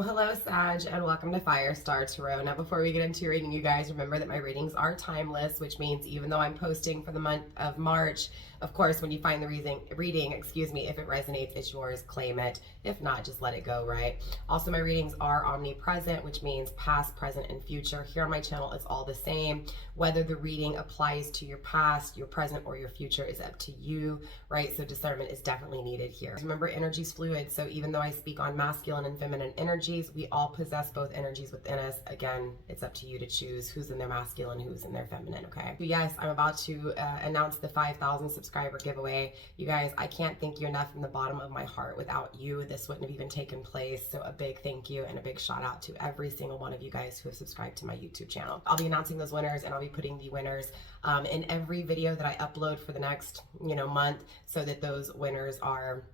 Well, hello, Sag, and welcome to Firestar Tarot. Now, before we get into your reading, you guys remember that my readings are timeless, which means even though I'm posting for the month of March, of course, when you find the reading, if it resonates, it's yours, claim it. If not, just let it go, right? Also, my readings are omnipresent, which means past, present, and future. Here on my channel, it's all the same. Whether the reading applies to your past, your present, or your future is up to you, right? So discernment is definitely needed here. Remember, energy's fluid, so even though I speak on masculine and feminine energies, we all possess both energies within us. Again, it's up to you to choose who's in their masculine, who's in their feminine, okay? So yes, I'm about to announce the 5,000 subscriber giveaway. You guys, I can't thank you enough from the bottom of my heart. Without you, this wouldn't have even taken place. So a big thank you and a big shout out to every single one of you guys who have subscribed to my YouTube channel. I'll be announcing those winners, and I'll be putting the winners in every video that I upload for the next, month, so that those winners are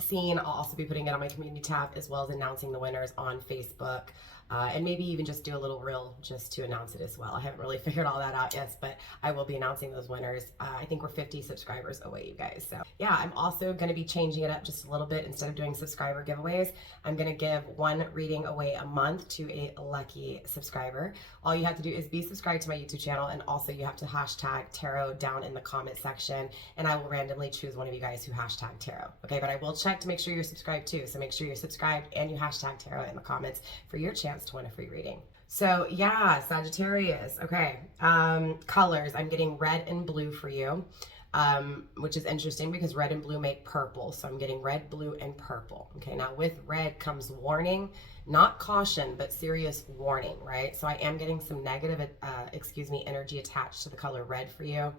seen. I'll also be putting it on my community tab, as well as announcing the winners on Facebook, and maybe even just do a little reel just to announce it as well. I haven't really figured all that out yet, but I will be announcing those winners. I think we're 50 subscribers away, you guys. So yeah, I'm also going to be changing it up just a little bit. Instead of doing subscriber giveaways, I'm going to give one reading away a month to a lucky subscriber. All you have to do is be subscribed to my YouTube channel, and also you have to hashtag tarot down in the comment section, and I will randomly choose one of you guys who hashtag tarot. Okay, but I will check to make sure you're subscribed too. So make sure you're subscribed and you hashtag tarot in the comments for your chance to win a free reading. So yeah, Sagittarius. Okay, colors. I'm getting red and blue for you, which is interesting because red and blue make purple. So I'm getting red, blue, and purple. Okay, now with red comes warning, not caution, but serious warning, right? So I am getting some negative, energy attached to the color red for you.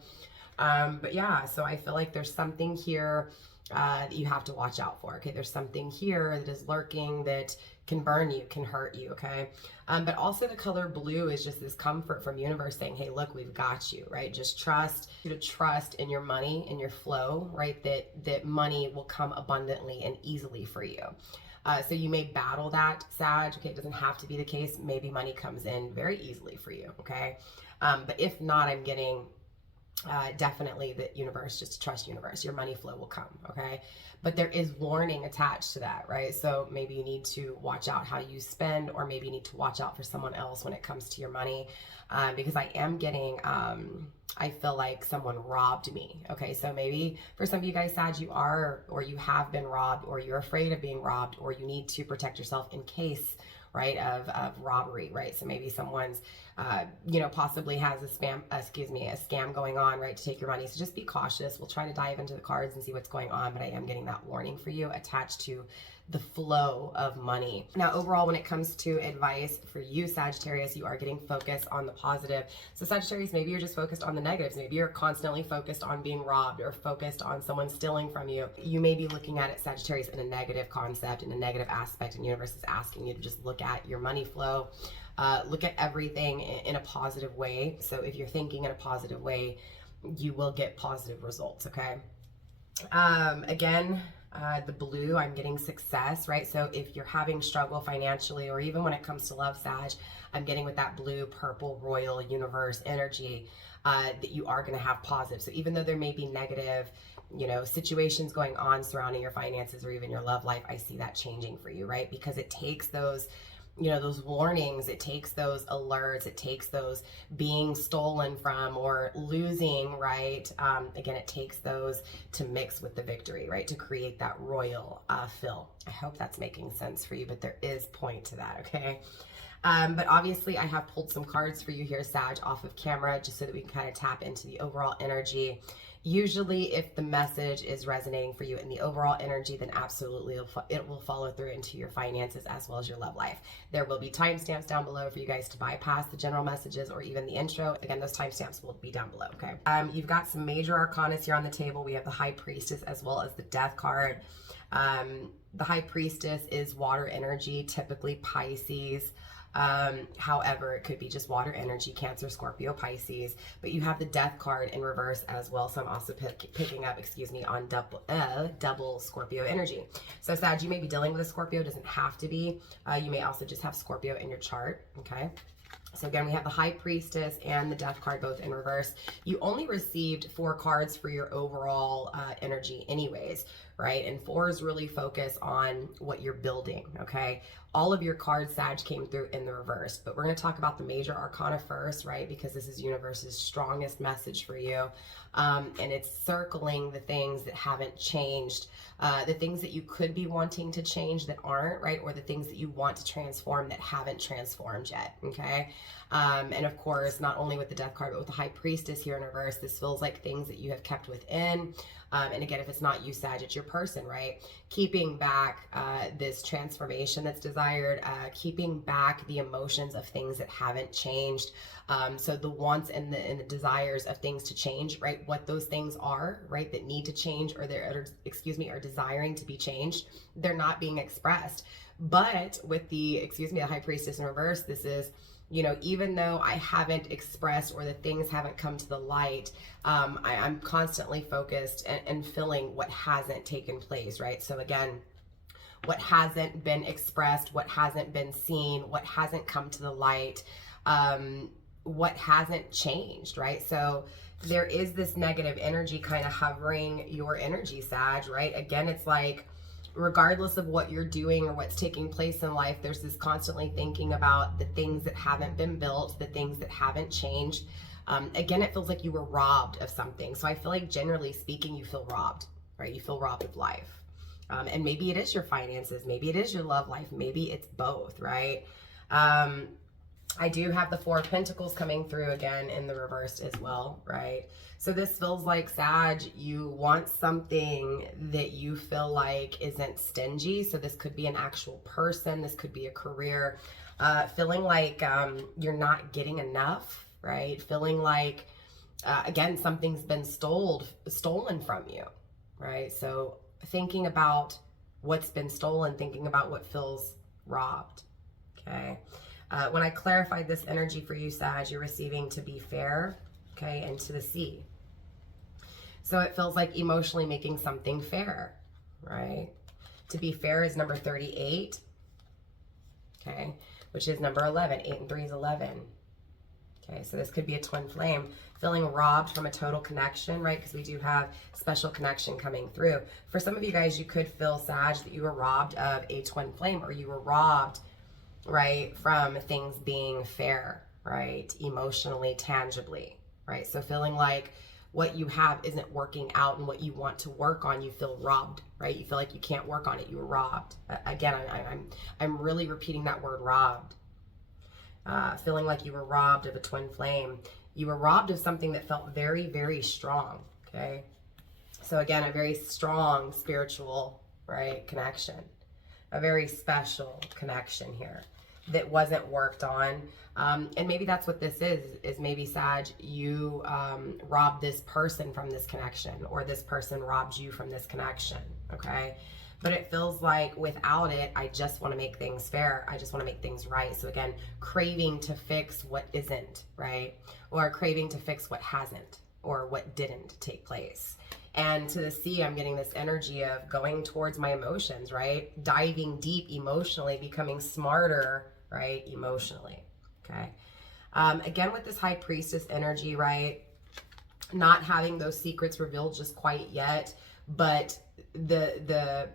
But yeah, so I feel like there's something here that you have to watch out for. Okay, there's something here that is lurking that can burn you, can hurt you. Okay, but also the color blue is just this comfort from universe saying, hey, look, we've got you, right? Just trust in your money, in your flow, right? That money will come abundantly and easily for you. So you may battle that, Sag. Okay, it doesn't have to be the case. Maybe money comes in very easily for you. Okay, but if not, I'm getting definitely the universe, just trust universe, your money flow will come. Okay, but there is warning attached to that, right? So maybe you need to watch out how you spend, or maybe you need to watch out for someone else when it comes to your money, because I am getting I feel like someone robbed me. Okay, so maybe for some of you guys, Sag, you are, or you have been robbed, or you're afraid of being robbed, or you need to protect yourself in case, right, of robbery, right? So maybe someone's, possibly has a scam going on, right, to take your money. So just be cautious. We'll try to dive into the cards and see what's going on, but I am getting that warning for you attached to the flow of money. Now, overall, when it comes to advice for you, Sagittarius, you are getting focused on the positive. So Sagittarius, maybe you're just focused on the negatives. Maybe you're constantly focused on being robbed or focused on someone stealing from you. You may be looking at it, Sagittarius, in a negative concept, in a negative aspect, and the universe is asking you to just look at your money flow, look at everything in a positive way. So if you're thinking in a positive way, you will get positive results, okay? Again, the blue, I'm getting success, right? So if you're having struggle financially, or even when it comes to love, Sag, I'm getting with that blue, purple, royal, universe energy, that you are going to have positive. So even though there may be negative, situations going on surrounding your finances or even your love life, I see that changing for you, right? Because it takes those those warnings, it takes those alerts, it takes those being stolen from or losing, right? Again, it takes those to mix with the victory, right? To create that royal fill. I hope that's making sense for you, but there is point to that, okay? But obviously I have pulled some cards for you here, Sag, off of camera, just so that we can kind of tap into the overall energy. Usually if the message is resonating for you in the overall energy, then absolutely it will follow through into your finances as well as your love life. There will be timestamps down below for you guys to bypass the general messages or even the intro. Again, those timestamps will be down below, okay? You've got some major arcanas here on the table. We have the High Priestess as well as the Death card. The High Priestess is water energy, typically Pisces. However, it could be just water energy, Cancer, Scorpio, Pisces, but you have the Death card in reverse as well. So I'm also picking up, on double Scorpio energy. So Sag, you may be dealing with a Scorpio, doesn't have to be. You may also just have Scorpio in your chart, okay? So again, we have the High Priestess and the Death card both in reverse. You only received 4 cards for your overall energy anyways, right? And fours really focus on what you're building, okay? All of your cards, Sag, came through in the reverse, but we're going to talk about the major arcana first, right? Because this is universe's strongest message for you. And it's circling the things that haven't changed, the things that you could be wanting to change that aren't, right? Or the things that you want to transform that haven't transformed yet, okay? And of course, not only with the Death card, but with the High Priestess here in reverse, this feels like things that you have kept within. And again, if it's not you, Sag, it's your person, right? Keeping back this transformation that's desired, keeping back the emotions of things that haven't changed. So the wants and the desires of things to change, right? What those things are, right, that need to change, or are desiring to be changed, they're not being expressed. But with the, the High Priestess in reverse, this is, you know, even though I haven't expressed or the things haven't come to the light, I'm constantly focused and feeling what hasn't taken place, right? So again, what hasn't been expressed, what hasn't been seen, what hasn't come to the light, what hasn't changed, right? So there is this negative energy kind of hovering your energy, Sag, right? Again, it's like, regardless of what you're doing or what's taking place in life, there's this constantly thinking about the things that haven't been built, the things that haven't changed. Again, it feels like you were robbed of something. So I feel like, generally speaking, you feel robbed, right? You feel robbed of life. And maybe it is your finances. Maybe it is your love life. Maybe it's both, right? I do have the Four of Pentacles coming through again in the reverse as well, right? So this feels like, Sag, you want something that you feel like isn't stingy. So this could be an actual person. This could be a career. Feeling like you're not getting enough, right? Feeling like, again, something's been stolen from you, right? So thinking about what's been stolen, thinking about what feels robbed, okay? When I clarified this energy for you, Sag, you're receiving to be fair, okay, and to the sea. So it feels like emotionally making something fair, right? To be fair is number 38, okay, which is number 11. 8 and 3 is 11. Okay, so this could be a twin flame. Feeling robbed from a total connection, right? Because we do have special connection coming through. For some of you guys, you could feel, Sag, that you were robbed of a twin flame, or you were robbed, right, from things being fair, right, emotionally, tangibly, right? So feeling like what you have isn't working out, and what you want to work on, you feel robbed, right? You feel like you can't work on it. You were robbed. Again, I'm really repeating that word, robbed. Feeling like you were robbed of a twin flame. You were robbed of something that felt very, very strong, okay? So again, a very strong spiritual, right, connection. A very special connection here that wasn't worked on. And maybe that's what this is maybe, Sag, you robbed this person from this connection, or this person robbed you from this connection, okay? But it feels like without it, I just want to make things fair. I just want to make things right. So again, craving to fix what isn't, right? Or craving to fix what hasn't, or what didn't take place. And to the sea, I'm getting this energy of going towards my emotions, right? Diving deep emotionally, becoming smarter, right? Emotionally, okay? Again, with this High Priestess energy, right? Not having those secrets revealed just quite yet, but the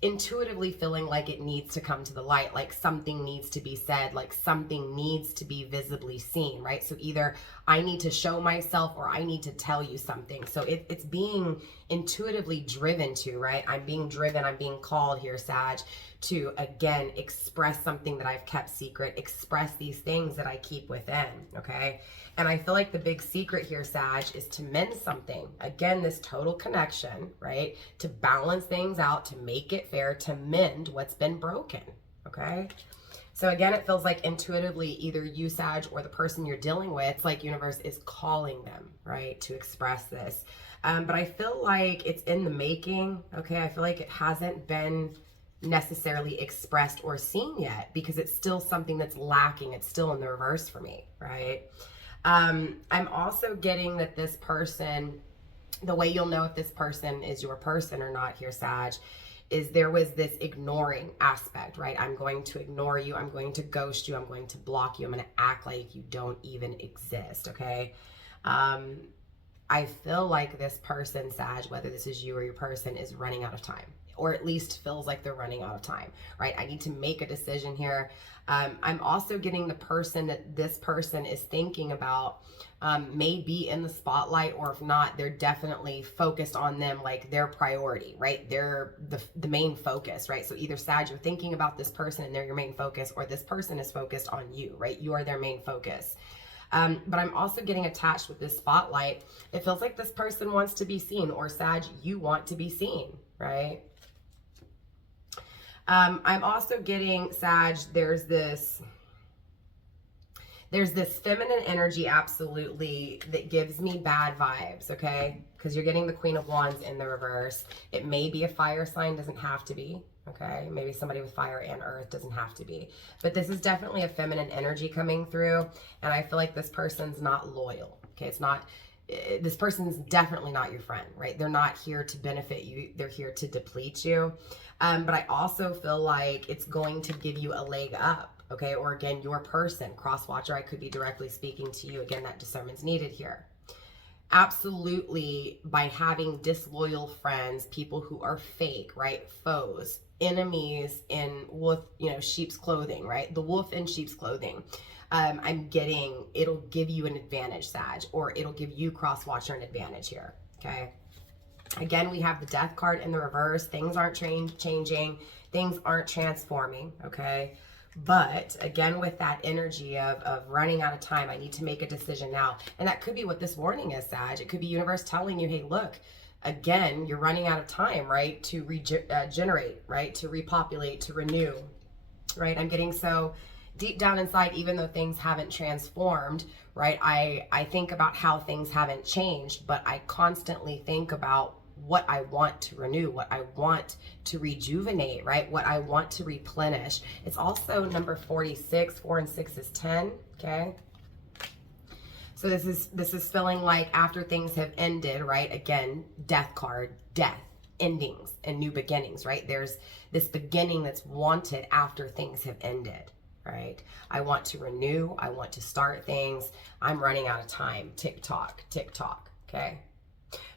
intuitively feeling like it needs to come to the light, like something needs to be said, like something needs to be visibly seen, right? So either I need to show myself, or I need to tell you something. So it's being intuitively driven to, right? I'm being driven, I'm being called here, Sag, to again express something that I've kept secret, express these things that I keep within, okay? And I feel like the big secret here, Sag, is to mend something. Again, this total connection, right? To balance things out, to make it fair, to mend what's been broken, okay? So again, it feels like intuitively either you, Sag, or the person you're dealing with, it's like universe is calling them, right, to express this. But I feel like it's in the making, okay? I feel like it hasn't been necessarily expressed or seen yet, because it's still something that's lacking. It's still in the reverse for me, right? I'm also getting that this person, the way you'll know if this person is your person or not here, Sag, is there was this ignoring aspect, right? I'm going to ignore you. I'm going to ghost you. I'm going to block you. I'm going to act like you don't even exist, okay? I feel like this person, Sag, whether this is you or your person, is running out of time, or at least feels like they're running out of time, right? I need to make a decision here. I'm also getting the person that this person is thinking about may be in the spotlight, or if not, they're definitely focused on them, like their priority, right? They're the main focus, right? So either Sag, you're thinking about this person and they're your main focus, or this person is focused on you, right? You are their main focus. But I'm also getting attached with this spotlight. It feels like this person wants to be seen, or Sag, you want to be seen, right? I'm also getting, Sag, there's this feminine energy, absolutely, that gives me bad vibes, okay? Because you're getting the Queen of Wands in the reverse. It may be a fire sign, doesn't have to be, okay? Maybe somebody with fire and earth, doesn't have to be. But this is definitely a feminine energy coming through, and I feel like this person's not loyal, okay? It's not, this person's definitely not your friend, right? They're not here to benefit you. They're here to deplete you. But I also feel like it's going to give you a leg up, okay? Or again, your person, cross watcher, I could be directly speaking to you. Again, that discernment's needed here. Absolutely, by having disloyal friends, people who are fake, right? Foes, enemies in wolf, sheep's clothing, right? The wolf in sheep's clothing. I'm getting, it'll give you an advantage, Sag, or it'll give you cross watcher an advantage here, okay? Again, we have the death card in the reverse. Things aren't changing. Things aren't transforming, okay? But again, with that energy of running out of time, I need to make a decision now. And that could be what this warning is, Sag. It could be universe telling you, hey, look, again, you're running out of time, right? To regenerate, right? To repopulate, to renew, right? I'm getting so deep down inside, even though things haven't transformed, right? I think about how things haven't changed, but I constantly think about what I want to renew, what I want to rejuvenate, right? What I want to replenish. It's also number 46, 4 and 6 is 10, okay? So this is feeling like after things have ended, right? Again, death card, death, endings and new beginnings, right? There's this beginning that's wanted after things have ended, right? I want to renew. I want to start things. I'm running out of time. Tick tock, okay?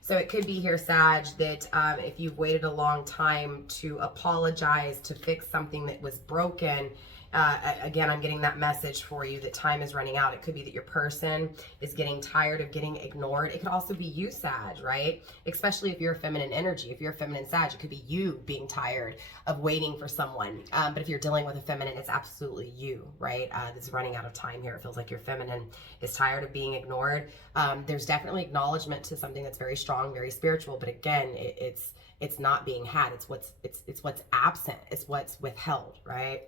So it could be here, Sag, that if you've waited a long time to apologize, to fix something that was broken, again, I'm getting that message for you that time is running out. It could be that your person is getting tired of getting ignored. It could also be you, Sag, right? Especially if you're a feminine energy. If you're a feminine Sag, it could be you being tired of waiting for someone. But if you're dealing with a feminine, it's absolutely you, right? That's running out of time here. It feels like your feminine is tired of being ignored. There's definitely acknowledgement to something that's very strong, very spiritual. But again, it's not being had. It's what's absent. It's what's withheld, right?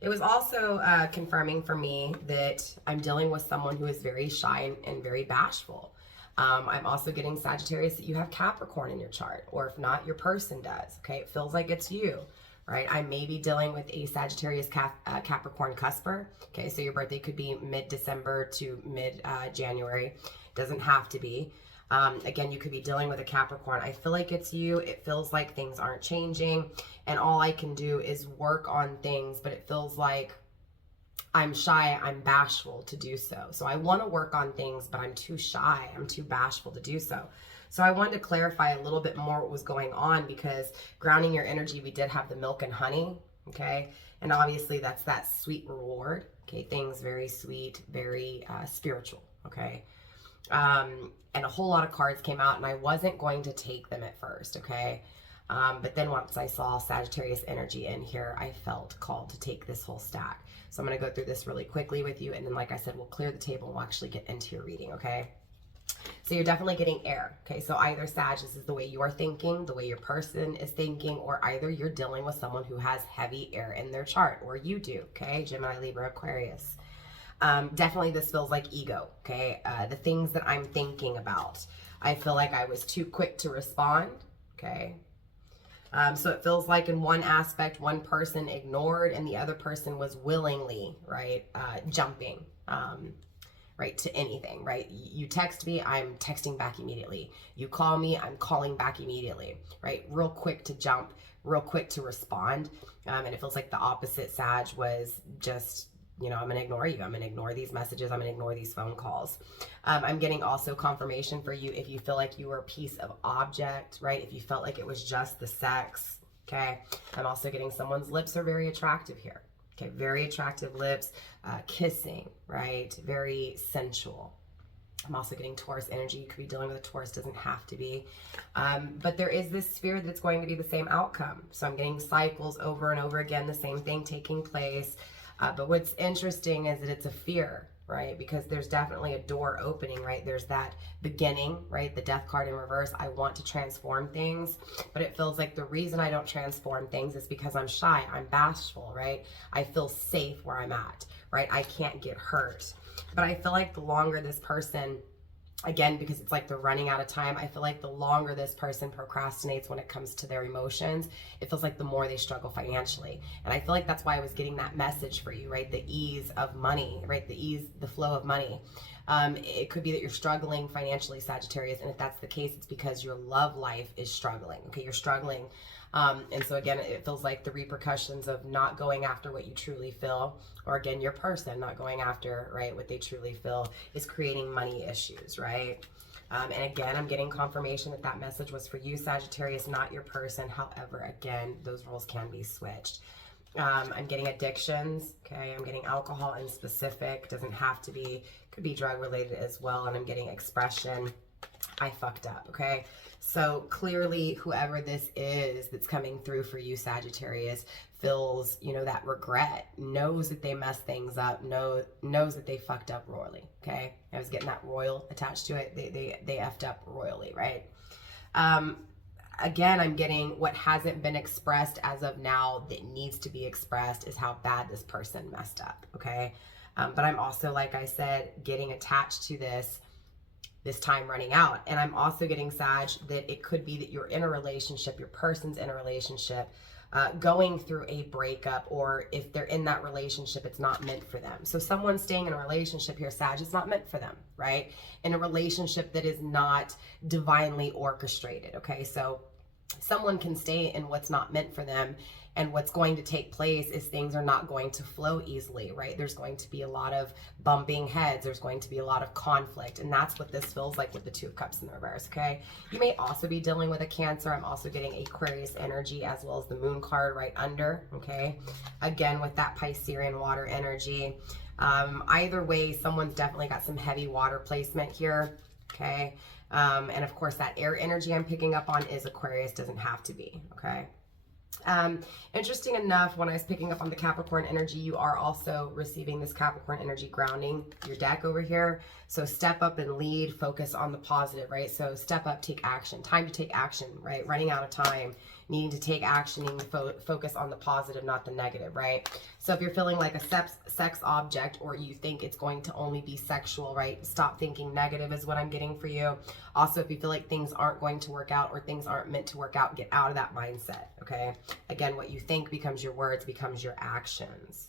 It was also confirming for me that I'm dealing with someone who is very shy and very bashful. I'm also getting, Sagittarius, that you have Capricorn in your chart, or if not, your person does, okay? It feels like it's you, right? I may be dealing with a Sagittarius Capricorn cusper, okay? So your birthday could be mid-December to mid-January. Doesn't have to be. Again, you could be dealing with a Capricorn. I feel like it's you. It feels like things aren't changing, and all I can do is work on things, but it feels like I'm shy, I'm bashful to do so. So I want to work on things, but I'm too shy, I'm too bashful to do so. So I wanted to clarify a little bit more what was going on, because grounding your energy, we did have the milk and honey, okay? And obviously that's that sweet reward, okay? Things very sweet, very spiritual, okay? And a whole lot of cards came out, and I wasn't going to take them at first, okay? But then once I saw Sagittarius energy in here, I felt called to take this whole stack. So I'm going to go through this really quickly with you, and then like I said, we'll clear the table and we'll actually get into your reading, okay? So you're definitely getting air, okay? So either Sag, this is the way you're thinking, the way your person is thinking, or either you're dealing with someone who has heavy air in their chart, or you do, okay? Gemini, Libra, Aquarius. Definitely this feels like ego, okay? The things that I'm thinking about. I feel like I was too quick to respond, okay? So it feels like in one aspect, one person ignored and the other person was willingly, right, jumping, right, to anything, right? You text me, I'm texting back immediately. You call me, I'm calling back immediately, right? Real quick to jump, real quick to respond. And it feels like the opposite, Sag, was just you know, I'm going to ignore you. I'm going to ignore these messages. I'm going to ignore these phone calls. I'm getting also confirmation for you if you feel like you were a piece of object, right? If you felt like it was just the sex, okay? I'm also getting someone's lips are very attractive here. Okay, very attractive lips, kissing, right? Very sensual. I'm also getting Taurus energy. You could be dealing with a Taurus, doesn't have to be. But there is this sphere that's going to be the same outcome. So I'm getting cycles over and over again, the same thing taking place. But what's interesting is that it's a fear, right? Because there's definitely a door opening, right? There's that beginning, right? The death card in reverse. I want to transform things, but it feels like the reason I don't transform things is because I'm shy, I'm bashful, right? I feel safe where I'm at, right? I can't get hurt. But I feel like the longer this person, again, because it's like they're running out of time, I feel like the longer this person procrastinates when it comes to their emotions, it feels like the more they struggle financially. And I feel like that's why I was getting that message for you, right? The ease of money, right? The flow of money. It could be that you're struggling financially, Sagittarius, and if that's the case, it's because your love life is struggling, okay? You're struggling. And so again, it feels like the repercussions of not going after what you truly feel, or again, your person not going after, right, what they truly feel is creating money issues, right? And again, I'm getting confirmation that that message was for you, Sagittarius, not your person. However, again, those roles can be switched. I'm getting addictions, okay? I'm getting alcohol in specific, doesn't have to be, could be drug related as well. And I'm getting expression, I fucked up, okay? So clearly whoever this is that's coming through for you, Sagittarius, feels, you know, that regret, knows that they messed things up, knows that they fucked up royally, okay? I was getting that royal attached to it. They effed up royally, right? Again, I'm getting what hasn't been expressed as of now that needs to be expressed is how bad this person messed up, okay? But I'm also, like I said, getting attached to this time running out. And I'm also getting, Sag, that it could be that you're in a relationship, your person's in a relationship, going through a breakup, or if they're in that relationship, it's not meant for them. So someone staying in a relationship here, Sag, it's not meant for them, right? In a relationship that is not divinely orchestrated, okay? So someone can stay in what's not meant for them, and what's going to take place is things are not going to flow easily, right? There's going to be a lot of bumping heads. There's going to be a lot of conflict, and that's what this feels like with the Two of Cups in the reverse, okay? You may also be dealing with a Cancer. I'm also getting Aquarius energy as well as the Moon card right under, okay? Again, with that Piscean water energy. Either way, someone's definitely got some heavy water placement here, okay? And of course, that air energy I'm picking up on is Aquarius, doesn't have to be, okay? Interesting enough, when I was picking up on the Capricorn energy, you are also receiving this Capricorn energy grounding your deck over here. So step up and lead, focus on the positive, right? So step up, take action, time to take action, right? Running out of time, needing to take action, needing to focus on the positive, not the negative, right? So if you're feeling like a sex object, or you think it's going to only be sexual, right? Stop thinking negative is what I'm getting for you. Also, if you feel like things aren't going to work out or things aren't meant to work out, get out of that mindset, okay? Again, what you think becomes your words, becomes your actions.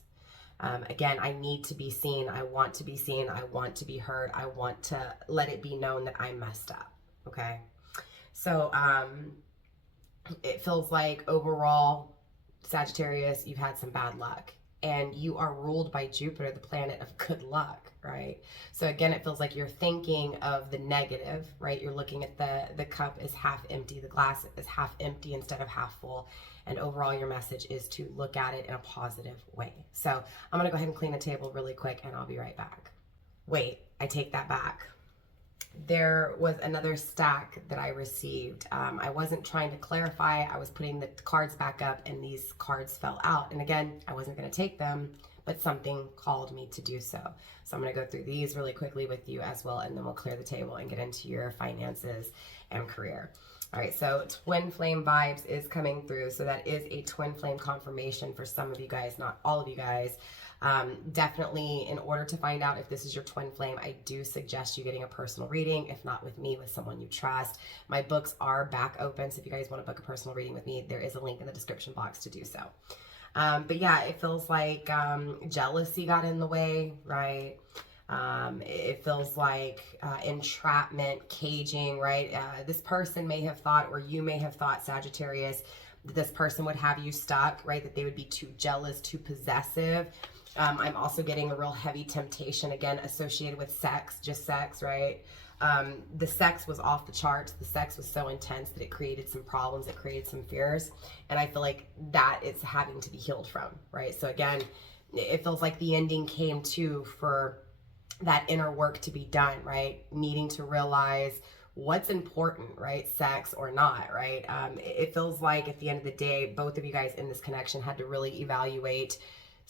Again, I need to be seen. I want to be seen. I want to be heard. I want to let it be known that I messed up, okay? So, it feels like overall, Sagittarius, you've had some bad luck, and you are ruled by Jupiter, the planet of good luck, right? So again, it feels like you're thinking of the negative, right? You're looking at the cup is half empty, the glass is half empty instead of half full. And overall, your message is to look at it in a positive way. So I'm gonna go ahead and clean the table really quick, and I'll be right back. Wait, I take that back. There was another stack that I received. I wasn't trying to clarify. I was putting the cards back up, and these cards fell out. And again, I wasn't going to take them, but something called me to do so. So I'm going to go through these really quickly with you as well, and then we'll clear the table and get into your finances and career. All right, so twin flame vibes is coming through. So that is a twin flame confirmation for some of you guys, not all of you guys. Definitely, in order to find out if this is your twin flame, I do suggest you getting a personal reading, if not with me, with someone you trust. My books are back open, so if you guys want to book a personal reading with me, there is a link in the description box to do so. But yeah, it feels like jealousy got in the way, right? It feels like entrapment, caging, right? This person may have thought, or you may have thought, Sagittarius, that this person would have you stuck, right? That they would be too jealous, too possessive. I'm also getting a real heavy temptation, again, associated with sex, just sex, right? The sex was off the charts. The sex was so intense that it created some problems, it created some fears. And I feel like that is having to be healed from, right? So again, it feels like the ending came to for that inner work to be done, right? Needing to realize what's important, right? Sex or not, right? It feels like at the end of the day, both of you guys in this connection had to really evaluate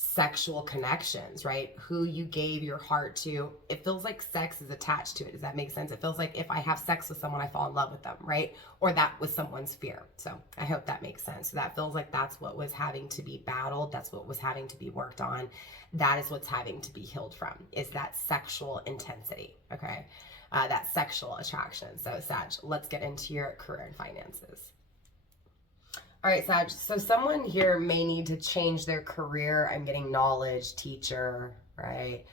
sexual connections, right? Who you gave your heart to. It feels like sex is attached to it. Does that make sense? It feels like if I have sex with someone, I fall in love with them, right? Or that was someone's fear. So I hope that makes sense. So that feels like that's what was having to be battled. That's what was having to be worked on. That is what's having to be healed from, is that sexual intensity, okay? That sexual attraction. So Sag, let's get into your career and finances. All right, Sag, so someone here may need to change their career. I'm getting knowledge, teacher, right?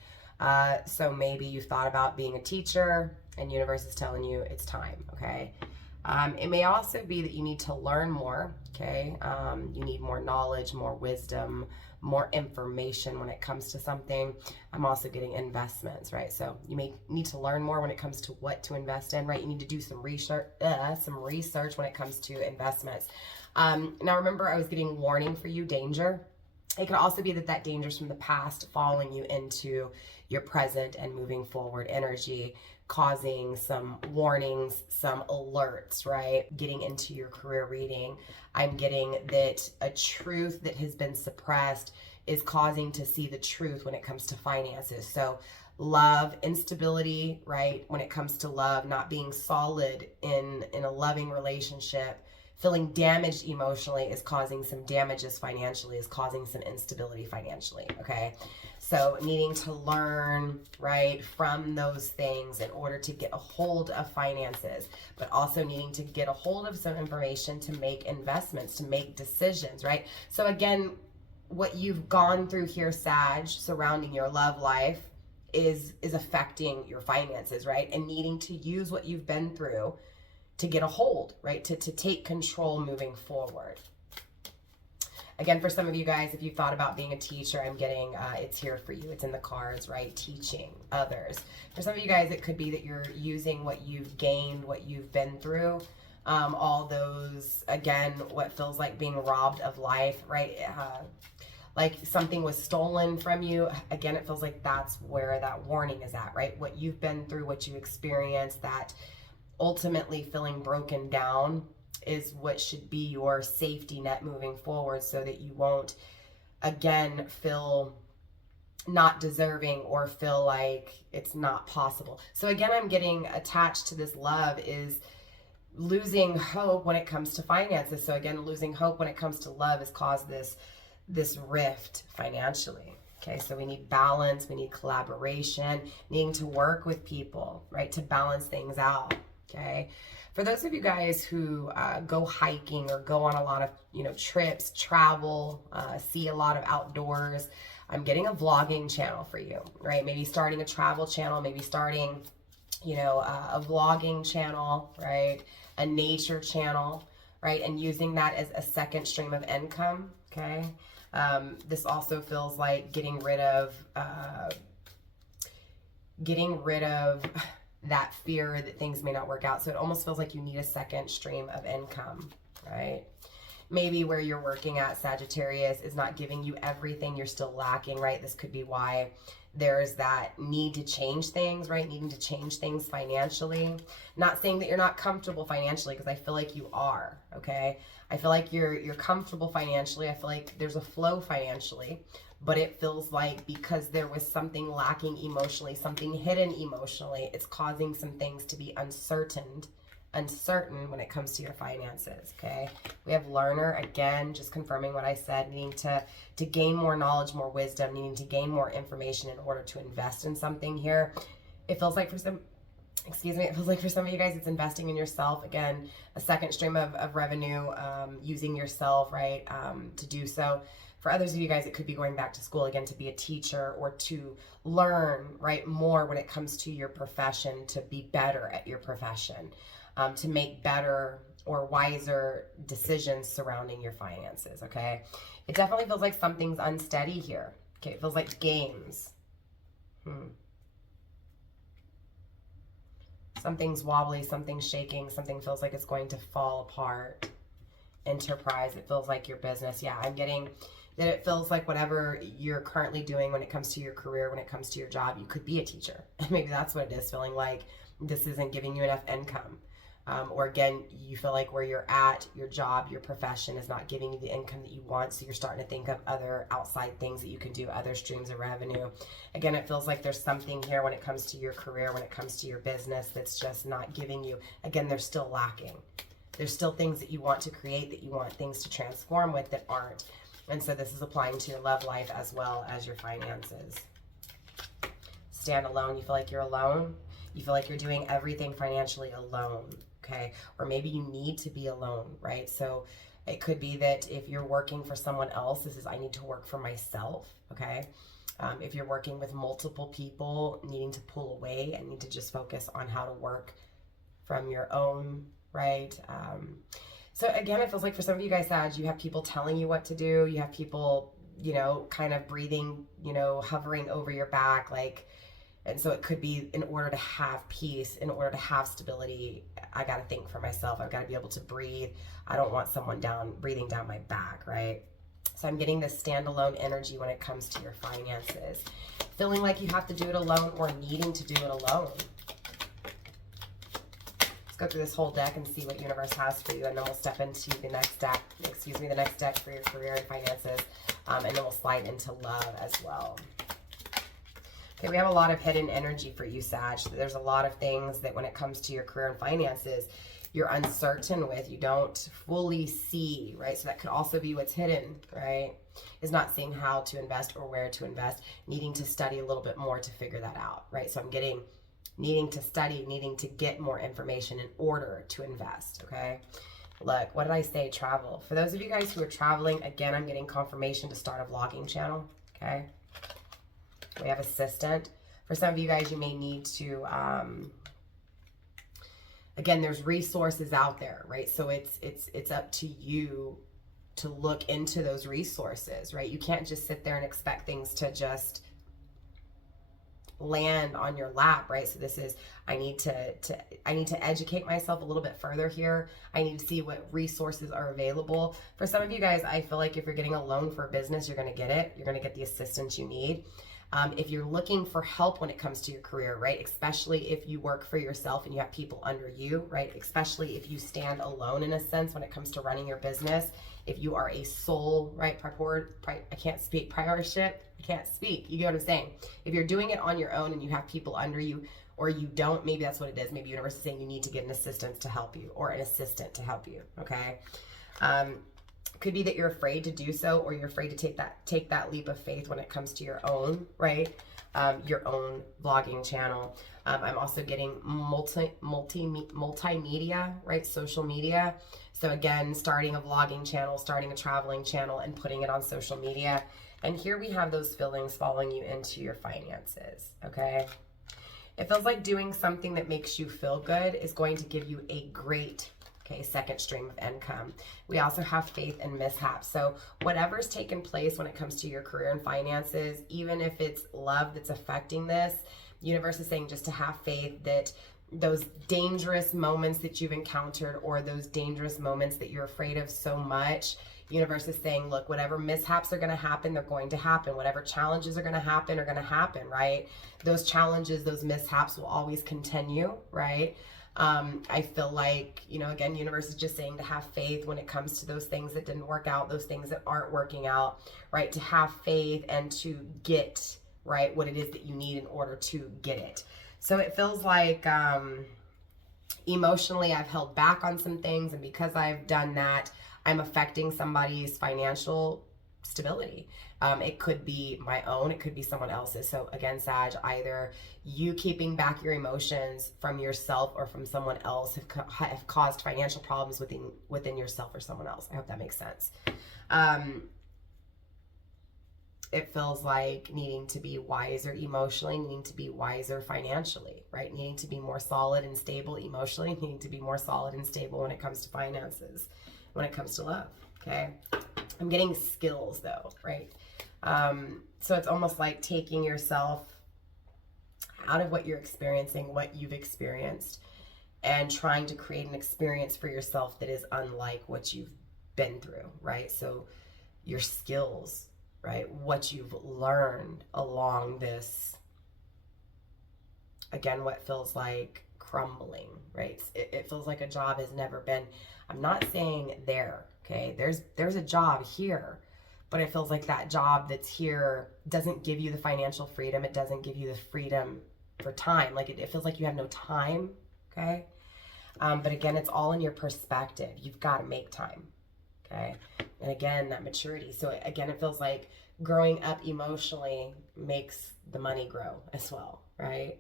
So maybe you've thought about being a teacher and universe is telling you it's time, okay? It may also be that you need to learn more, okay? You need more knowledge, more wisdom, more information when it comes to something. I'm also getting investments, right? So you may need to learn more when it comes to what to invest in, right? You need to do some research when it comes to investments. Now remember, I was getting warning for you, danger. It could also be that that danger is from the past following you into your present and moving forward energy, causing some warnings, some alerts, right? Getting into your career reading, I'm getting that a truth that has been suppressed is causing to see the truth when it comes to finances. So love, instability, right? When it comes to love, not being solid in a loving relationship, feeling damaged emotionally is causing some damages financially, is causing some instability financially, okay? So needing to learn, right, from those things in order to get a hold of finances, but also needing to get a hold of some information to make investments, to make decisions, right? So again, what you've gone through here, Sag, surrounding your love life is affecting your finances, right? And needing to use what you've been through to get a hold, right? To take control moving forward. Again, for some of you guys, if you thought about being a teacher, I'm getting, it's here for you. It's in the cards, right? Teaching others. For some of you guys, it could be that you're using what you've gained, what you've been through, all those, again, what feels like being robbed of life, right? Like something was stolen from you. Again, it feels like that's where that warning is at, right? What you've been through, what you experienced, that ultimately feeling broken down is what should be your safety net moving forward, so that you won't again feel not deserving or feel like it's not possible. So again, I'm getting attached to this love is losing hope when it comes to finances. So again, losing hope when it comes to love has caused this rift financially. Okay, so we need balance, we need collaboration, needing to work with people, right, to balance things out. Okay, for those of you guys who go hiking or go on a lot of trips, travel, see a lot of outdoors, I'm getting a vlogging channel for you, right? Maybe starting a travel channel, maybe starting a vlogging channel, right? A nature channel, right? And using that as a second stream of income. Okay, this also feels like getting rid of that fear that things may not work out. So it almost feels like you need a second stream of income, right? Maybe where you're working at, Sagittarius, is not giving you everything, you're still lacking, right? This could be why there's that need to change things, right? Needing to change things financially. Not saying that you're not comfortable financially, because I feel like you are, okay? I feel like you're comfortable financially. I feel like there's a flow financially. But it feels like because there was something lacking emotionally, something hidden emotionally, it's causing some things to be uncertain when it comes to your finances, okay? We have learner, again, just confirming what I said, needing to gain more knowledge, more wisdom, needing to gain more information in order to invest in something here. It feels like for some, it feels like for some of you guys, it's investing in yourself. Again, a second stream of revenue, using yourself, right, to do so. For others of you guys, it could be going back to school again to be a teacher or to learn, right, more when it comes to your profession, to be better at your profession, to make better or wiser decisions surrounding your finances, okay? It definitely feels like something's unsteady here. Okay, it feels like games. Something's wobbly, something's shaking, something feels like it's going to fall apart. Enterprise, it feels like your business. Yeah, I'm getting that it feels like whatever you're currently doing when it comes to your career, when it comes to your job, you could be a teacher. Maybe that's what it is, feeling like this isn't giving you enough income. Or again, you feel like where you're at, your job, your profession is not giving you the income that you want, so you're starting to think of other outside things that you can do, other streams of revenue. Again, it feels like there's something here when it comes to your career, when it comes to your business, that's just not giving you, again, they're still lacking. There's still things that you want to create, that you want things to transform with that aren't. And so this is applying to your love life as well as your finances. Stand alone. You feel like you're alone. You feel like you're doing everything financially alone, okay? Or maybe you need to be alone, right? So it could be that if you're working for someone else, this is, I need to work for myself, okay? If you're working with multiple people, needing to pull away and need to just focus on how to work from your own, right? So again, it feels like for some of you guys, Sag, you have people telling you what to do. You have people, you know, kind of breathing, you know, hovering over your back, like, and so it could be in order to have peace, in order to have stability, I got to think for myself. I've got to be able to breathe. I don't want someone breathing down my back, right? So I'm getting this standalone energy when it comes to your finances. Feeling like you have to do it alone or needing to do it alone. Go through this whole deck and see what universe has for you, and then we'll step into the next deck, the next deck for your career and finances, and then we'll slide into love as well. Okay, we have a lot of hidden energy for you, Sag. There's a lot of things that when it comes to your career and finances, you're uncertain with, you don't fully see, right? So that could also be what's hidden, right? Is not seeing how to invest or where to invest, needing to study a little bit more to figure that out, right? So I'm getting needing to study, needing to get more information in order to invest, okay? Look, what did I say? Travel. For those of you guys who are traveling, again, I'm getting confirmation to start a vlogging channel, okay? We have assistant. For some of you guys, you may need to, again, there's resources out there, right? So it's up to you to look into those resources, right? You can't just sit there and expect things to just land on your lap, right? So this is, I need to educate myself a little bit further here. I need to see what resources are available. For some of you guys, I feel like if you're getting a loan for a business, you're going to get it. You're going to get the assistance you need. If you're looking for help when it comes to your career, right? Especially if you work for yourself and you have people under you, right? Especially if you stand alone in a sense when it comes to running your business. If you are a sole, right? I can't speak. Priorship. I can't speak. You get what I'm saying? If you're doing it on your own and you have people under you, or you don't, maybe that's what it is. Maybe universe is saying you need to get an assistant to help you, or an assistant to help you. Okay. Could be that you're afraid to do so, or you're afraid to take that leap of faith when it comes to your own, right? Your own vlogging channel. I'm also getting multimedia, right? Social media. So again, starting a vlogging channel, starting a traveling channel, and putting it on social media. And here we have those feelings following you into your finances, okay? It feels like doing something that makes you feel good is going to give you a great, okay, second stream of income. We also have faith and mishaps. So whatever's taken place when it comes to your career and finances, even if it's love that's affecting this, universe is saying just to have faith that those dangerous moments that you've encountered, or those dangerous moments that you're afraid of so much, universe is saying, look, whatever mishaps are going to happen, they're going to happen. Whatever challenges are going to happen, right? Those challenges, those mishaps will always continue, right? I feel like, you know, again, universe is just saying to have faith when it comes to those things that didn't work out, those things that aren't working out, right? To have faith and to get, right, what it is that you need in order to get it. So it feels like emotionally I've held back on some things, and because I've done that, I'm affecting somebody's financial stability. It could be my own, it could be someone else's. So again, Sag, either you keeping back your emotions from yourself or from someone else have caused financial problems within yourself or someone else. I hope that makes sense. It feels like needing to be wiser emotionally, needing to be wiser financially, right? Needing to be more solid and stable emotionally, needing to be more solid and stable when it comes to finances, when it comes to love, okay? I'm getting skills though, right? So it's almost like taking yourself out of what you're experiencing, what you've experienced, and trying to create an experience for yourself that is unlike what you've been through, right? So your skills, right? What you've learned along this, again, what feels like crumbling, right? It feels like a job has never been, I'm not saying there, okay? There's a job here, but it feels like that job that's here doesn't give you the financial freedom. It doesn't give you the freedom for time. Like it feels like you have no time, okay? But again, it's all in your perspective. You've got to make time, okay? And again, that maturity. So again, it feels like growing up emotionally makes the money grow as well, right?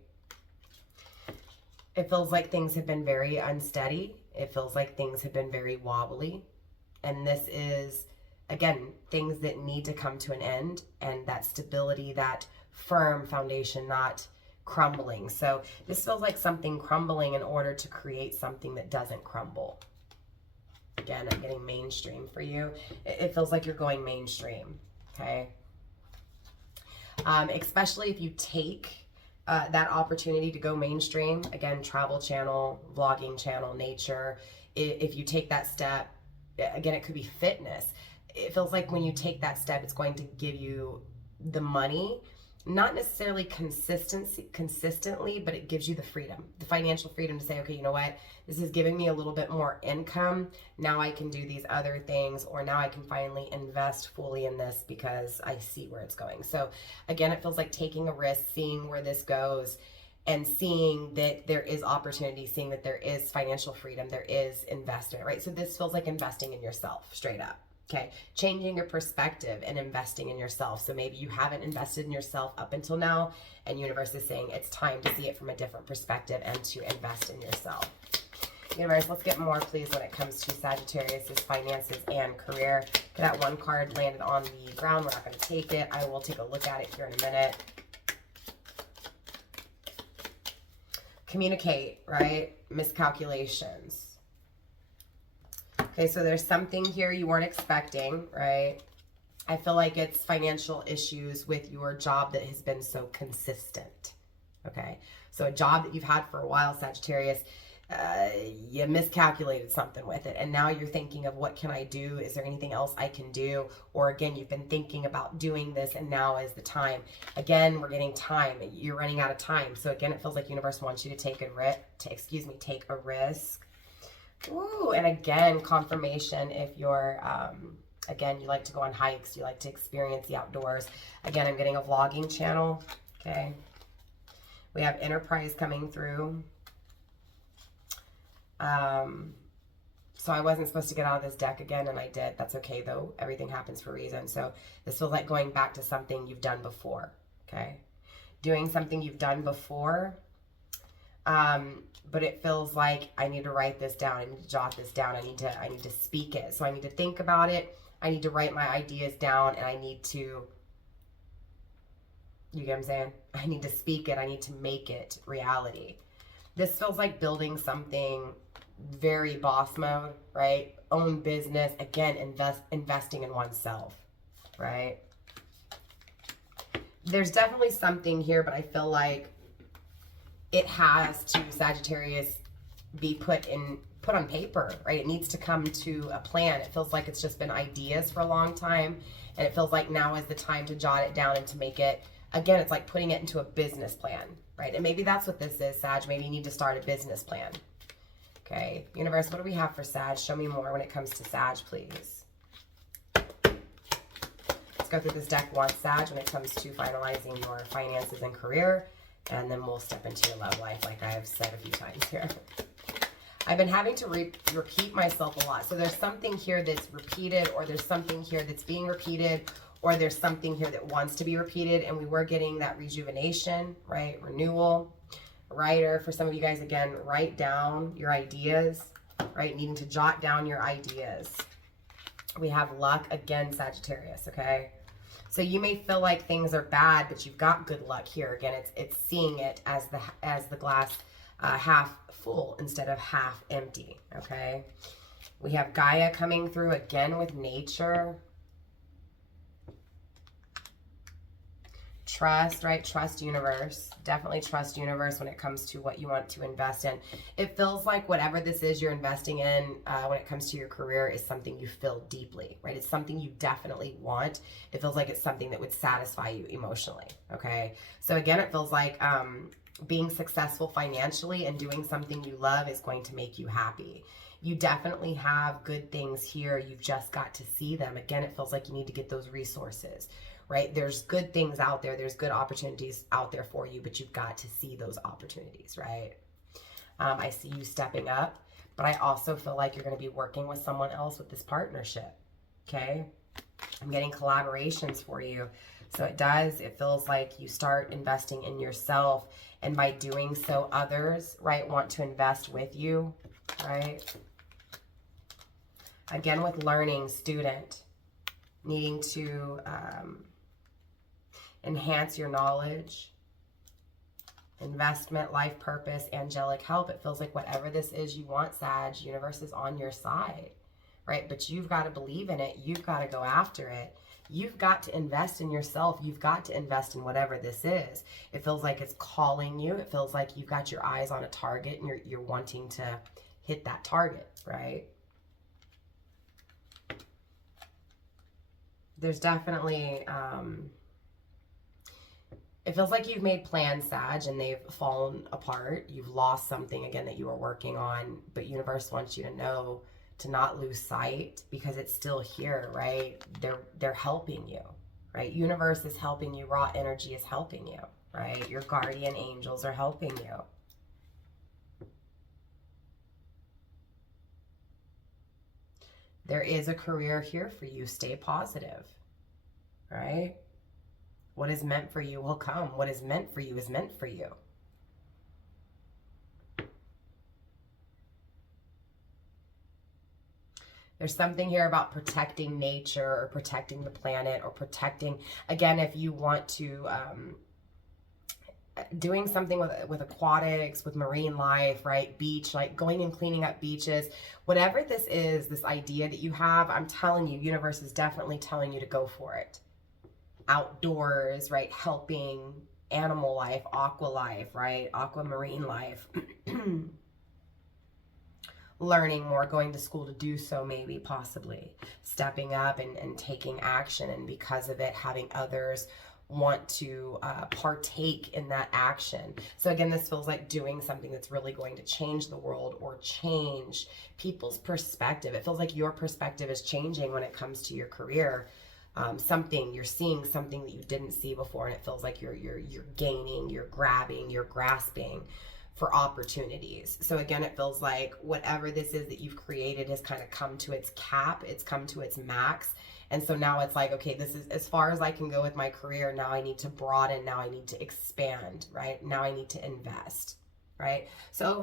It feels like things have been very unsteady. It feels like things have been very wobbly. And this is, again, things that need to come to an end, and that stability, that firm foundation, not crumbling. So this feels like something crumbling in order to create something that doesn't crumble. Again, I'm getting mainstream for you. It feels like you're going mainstream, okay? Especially if you take that opportunity to go mainstream, again, travel channel, vlogging channel, nature, if you take that step, again, it could be fitness. It feels like when you take that step, it's going to give you the money, not necessarily consistently, but it gives you the freedom, the financial freedom to say, okay, you know what, this is giving me a little bit more income. Now I can do these other things, or now I can finally invest fully in this because I see where it's going. So again, it feels like taking a risk, seeing where this goes, and seeing that there is opportunity, seeing that there is financial freedom, there is investment, right? So this feels like investing in yourself, straight up. Okay, changing your perspective and investing in yourself. So maybe you haven't invested in yourself up until now, and universe is saying it's time to see it from a different perspective and to invest in yourself. Universe, let's get more, please, when it comes to Sagittarius' finances and career. That one card landed on the ground. We're not going to take it. I will take a look at it here in a minute. Communicate, right? Miscalculations. Okay, so there's something here you weren't expecting, right? I feel like it's financial issues with your job that has been so consistent, okay? So a job that you've had for a while, Sagittarius, you miscalculated something with it, and now you're thinking of, what can I do? Is there anything else I can do? Or again, you've been thinking about doing this, and now is the time. Again, we're getting time. You're running out of time. So again, it feels like universe wants you to take a risk. Ooh, and again, confirmation if you're, again, you like to go on hikes, you like to experience the outdoors. Again, I'm getting a vlogging channel, okay? We have enterprise coming through. So I wasn't supposed to get out of this deck again, and I did. That's okay, though. Everything happens for a reason. So this feels like going back to something you've done before, okay? Doing something you've done before. But it feels like I need to write this down. I need to jot this down. I need to speak it. So I need to think about it. I need to write my ideas down, and I need to, you get what I'm saying? I need to speak it. I need to make it reality. This feels like building something very boss mode, right? Own business. Again, investing in oneself, right? There's definitely something here, but I feel like it has to, Sagittarius, be put on paper, right? It needs to come to a plan. It feels like it's just been ideas for a long time, and it feels like now is the time to jot it down and to make it, again, it's like putting it into a business plan, right? And maybe that's what this is, Sag. Maybe you need to start a business plan. Okay, universe, what do we have for Sag? Show me more when it comes to Sag, please. Let's go through this deck once, Sag, when it comes to finalizing your finances and career. And then we'll step into your love life, like I have said a few times here. I've been having to repeat myself a lot. So there's something here that's repeated, or there's something here that's being repeated, or there's something here that wants to be repeated. And we were getting that rejuvenation, right? Renewal. Writer, for some of you guys, again, write down your ideas, right? Needing to jot down your ideas. We have luck again, Sagittarius, okay? So you may feel like things are bad, but you've got good luck here. Again, it's seeing it as the glass half full instead of half empty, okay? We have Gaia coming through again with nature. Trust, right? Trust universe. Definitely trust universe when it comes to what you want to invest in. It feels like whatever this is you're investing in when it comes to your career is something you feel deeply, right? It's something you definitely want. It feels like it's something that would satisfy you emotionally, okay? So again, it feels like being successful financially and doing something you love is going to make you happy. You definitely have good things here. You've just got to see them. Again, it feels like you need to get those resources, right? There's good things out there. There's good opportunities out there for you, but you've got to see those opportunities, right? I see you stepping up, but I also feel like you're going to be working with someone else with this partnership, okay? I'm getting collaborations for you. So it feels like you start investing in yourself, and by doing so, others, right, want to invest with you, right? Again, with learning, student, needing to enhance your knowledge, investment, life purpose, angelic help. It feels like whatever this is you want, Sag, universe is on your side, right? But you've got to believe in it. You've got to go after it. You've got to invest in yourself. You've got to invest in whatever this is. It feels like it's calling you. It feels like you've got your eyes on a target and you're wanting to hit that target, right? There's definitely, it feels like you've made plans, Sag, and they've fallen apart. You've lost something, again, that you were working on, but universe wants you to know to not lose sight because it's still here, right? They're helping you, right? Universe is helping you. Raw energy is helping you, right? Your guardian angels are helping you. There is a career here for you. Stay positive, right? What is meant for you will come. What is meant for you is meant for you. There's something here about protecting nature or protecting the planet or protecting, again, if you want to, doing something with aquatics, with marine life, right? Beach, like going and cleaning up beaches, whatever this is, this idea that you have, I'm telling you, universe is definitely telling you to go for it. Outdoors, right? Helping animal life, aqua life, right? Aquamarine life. Learning more, going to school to do so, maybe, possibly. Stepping up and taking action, and because of it, having others want to partake in that action. So again, this feels like doing something that's really going to change the world or change people's perspective. It feels like your perspective is changing when it comes to your career. You're seeing something that you didn't see before, and it feels like you're gaining, you're grabbing, you're grasping for opportunities. So again, it feels like whatever this is that you've created has kind of come to its cap, it's come to its max. And so now it's like, okay, this is as far as I can go with my career. Now I need to broaden, now I need to expand, right? Now I need to invest, right? So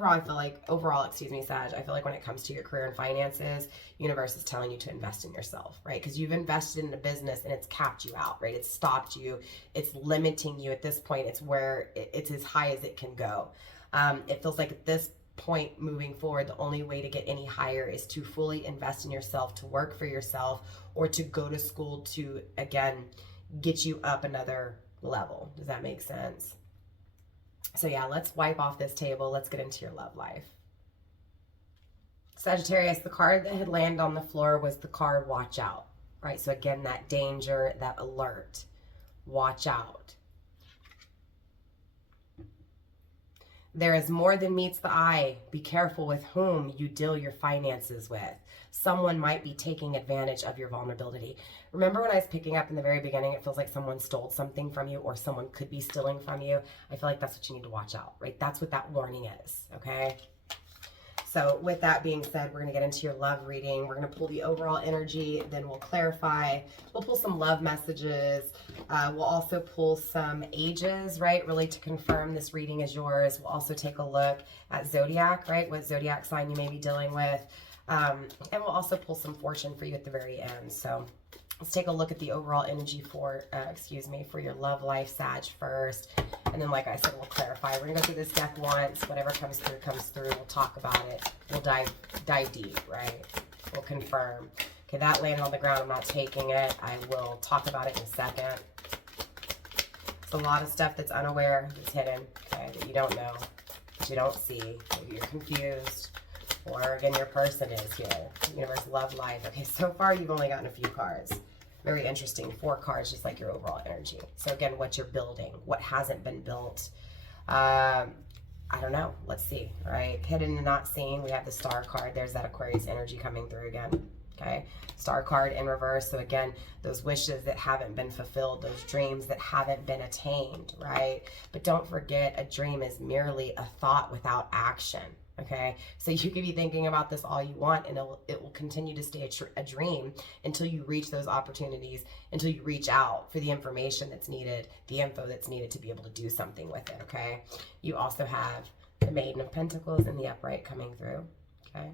overall, Sag, I feel like when it comes to your career and finances, universe is telling you to invest in yourself, right? Because you've invested in a business and it's capped you out, right? It's stopped you, it's limiting you at this point. It's where it's as high as it can go. It feels like at this point moving forward, the only way to get any higher is to fully invest in yourself, to work for yourself, or to go to school to, again, get you up another level. Does that make sense? So yeah, let's wipe off this table. Let's get into your love life. Sagittarius, the card that had landed on the floor was the card watch out, right? So again, that danger, that alert, watch out. There is more than meets the eye. Be careful with whom you deal your finances with. Someone might be taking advantage of your vulnerability. Remember when I was picking up in the very beginning, it feels like someone stole something from you or someone could be stealing from you. I feel like that's what you need to watch out, right? That's what that warning is, okay? So with that being said, we're going to get into your love reading. We're going to pull the overall energy, then we'll clarify. We'll pull some love messages. We'll also pull some ages, right, really to confirm this reading is yours. We'll also take a look at zodiac, right, what zodiac sign you may be dealing with. And we'll also pull some fortune for you at the very end. So let's take a look at the overall energy for, for your love life, Sag, first. And then, like I said, we'll clarify. We're going to go through this deck once. Whatever comes through, comes through. We'll talk about it. We'll dive deep, right? We'll confirm. Okay, that landed on the ground. I'm not taking it. I will talk about it in a second. It's a lot of stuff that's unaware, that's hidden, okay, that you don't know, that you don't see. Maybe you're confused. Or, again, your person is here. Universe, love, life. Okay, so far you've only gotten a few cards. Very interesting. 4 cards, just like your overall energy. So, again, what you're building. What hasn't been built. I don't know. Let's see, right? Hidden and not seen. We have the star card. There's that Aquarius energy coming through again. Okay? Star card in reverse. So, again, those wishes that haven't been fulfilled. Those dreams that haven't been attained, right? But don't forget, a dream is merely a thought without action. Okay, so you could be thinking about this all you want, and it will continue to stay a dream until you reach those opportunities, until you reach out for the information that's needed, the info that's needed to be able to do something with it. Okay, you also have the Maiden of Pentacles in the upright coming through. Okay,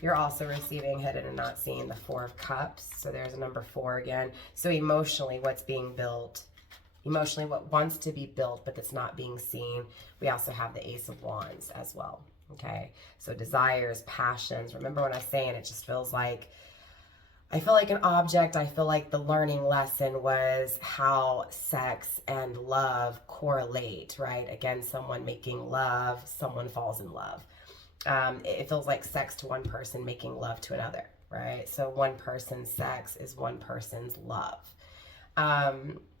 you're also receiving, hidden and not seen, the 4 of Cups. So there's a number 4 again. So emotionally, what's being built? Emotionally, what wants to be built, but that's not being seen. We also have the Ace of Wands as well, okay? So desires, passions. Remember what I was saying, it just feels like, I feel like an object. I feel like the learning lesson was how sex and love correlate, right? Again, someone making love, someone falls in love. It feels like sex to one person, making love to another, right? So one person's sex is one person's love.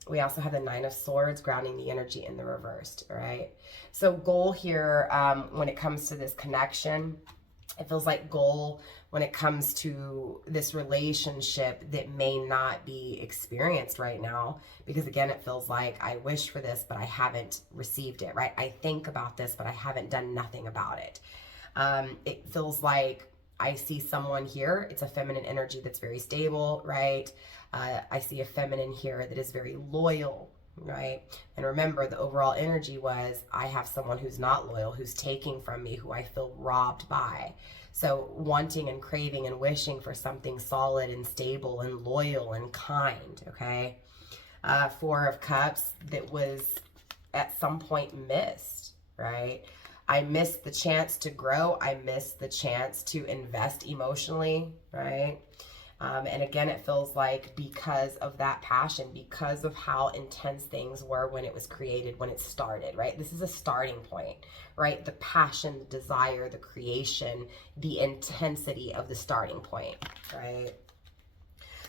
We also have the 9 of Swords, grounding the energy in the reversed, right? So goal here, when it comes to this connection, it feels like goal when it comes to this relationship that may not be experienced right now. Because again, it feels like I wish for this, but I haven't received it, right? I think about this, but I haven't done nothing about it. It feels like I see someone here. It's a feminine energy that's very stable, right? I see a feminine here that is very loyal, right? And remember, the overall energy was I have someone who's not loyal, who's taking from me, who I feel robbed by. So wanting and craving and wishing for something solid and stable and loyal and kind, okay? 4 of Cups that was at some point missed, right? I missed the chance to grow. I missed the chance to invest emotionally, right? And again, it feels like because of that passion, because of how intense things were when it was created, when it started, right? This is a starting point, right? The passion, the desire, the creation, the intensity of the starting point, right?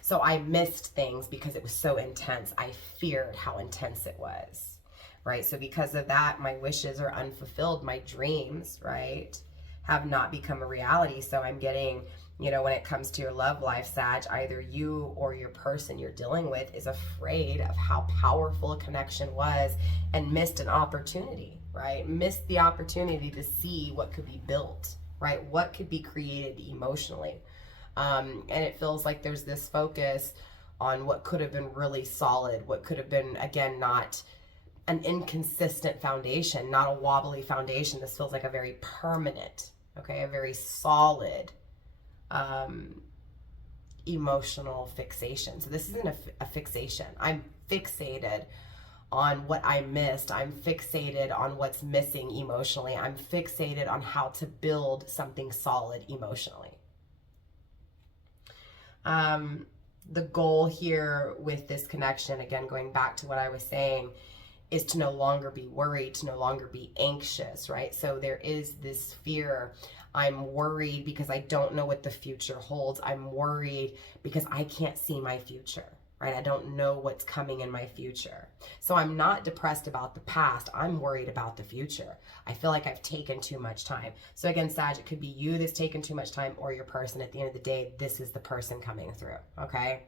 So I missed things because it was so intense. I feared how intense it was, right? So because of that, my wishes are unfulfilled. My dreams, right, have not become a reality. So I'm getting, you know, when it comes to your love life, Sag, either you or your person you're dealing with is afraid of how powerful a connection was and missed an opportunity, right? Missed the opportunity to see what could be built, right? What could be created emotionally. And it feels like there's this focus on what could have been really solid, what could have been, again, not an inconsistent foundation, not a wobbly foundation. This feels like a very permanent, okay, a very solid emotional fixation. So this isn't a fixation. I'm fixated on what I missed. I'm fixated on what's missing emotionally. I'm fixated on how to build something solid emotionally. The goal here with this connection, again, going back to what I was saying, is to no longer be worried, to no longer be anxious, right? So there is this fear. I'm worried because I don't know what the future holds. I'm worried because I can't see my future, right? I don't know what's coming in my future. So I'm not depressed about the past. I'm worried about the future. I feel like I've taken too much time. So again, Sag, it could be you that's taken too much time or your person. At the end of the day, this is the person coming through, okay?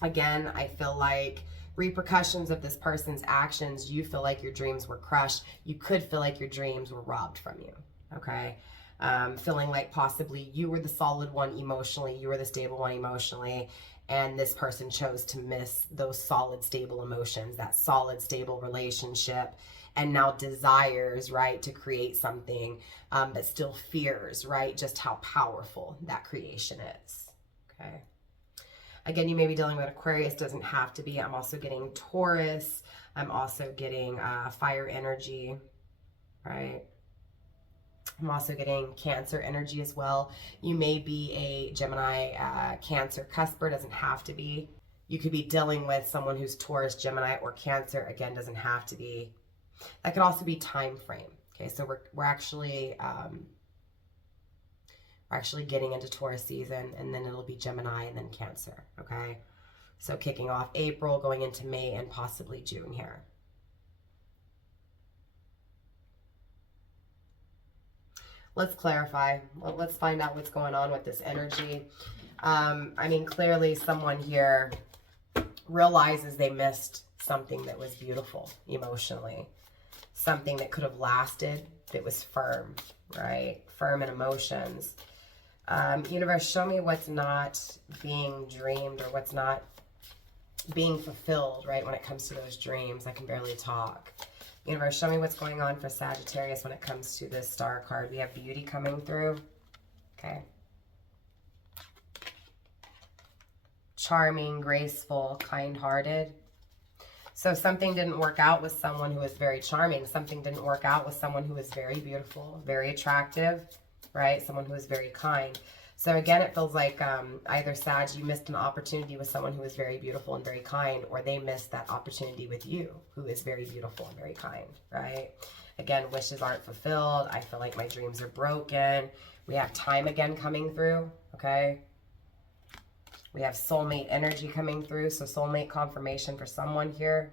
Again, I feel like repercussions of this person's actions, you feel like your dreams were crushed. You could feel like your dreams were robbed from you, okay? Feeling like possibly you were the solid one emotionally, you were the stable one emotionally, and this person chose to miss those solid, stable emotions, that solid, stable relationship, and now desires, right, to create something, but still fears, right, just how powerful that creation is. Okay. Again, you may be dealing with Aquarius, doesn't have to be. I'm also getting Taurus. I'm also getting fire energy, right? I'm also getting Cancer energy as well. You may be a Gemini, Cancer cusper, doesn't have to be. You could be dealing with someone who's Taurus, Gemini, or Cancer. Again, doesn't have to be. That could also be time frame. Okay, so we're actually getting into Taurus season, and then it'll be Gemini and then Cancer. Okay, so kicking off April, going into May, and possibly June here. Let's clarify. Well, let's find out what's going on with this energy. I mean, clearly someone here realizes they missed something that was beautiful emotionally. Something that could have lasted, that was firm, right? Firm in emotions. Universe, show me what's not being dreamed or what's not being fulfilled, right? When it comes to those dreams, I can barely talk. Universe, show me what's going on for Sagittarius when it comes to this star card. We have beauty coming through. Okay. Charming, graceful, kind-hearted. So something didn't work out with someone who was very charming. Something didn't work out with someone who was very beautiful, very attractive, right? Someone who was very kind. So again, it feels like either Sag, you missed an opportunity with someone who is very beautiful and very kind, or they missed that opportunity with you, who is very beautiful and very kind, right? Again, wishes aren't fulfilled. I feel like my dreams are broken. We have time again coming through, okay? We have soulmate energy coming through, so soulmate confirmation for someone here.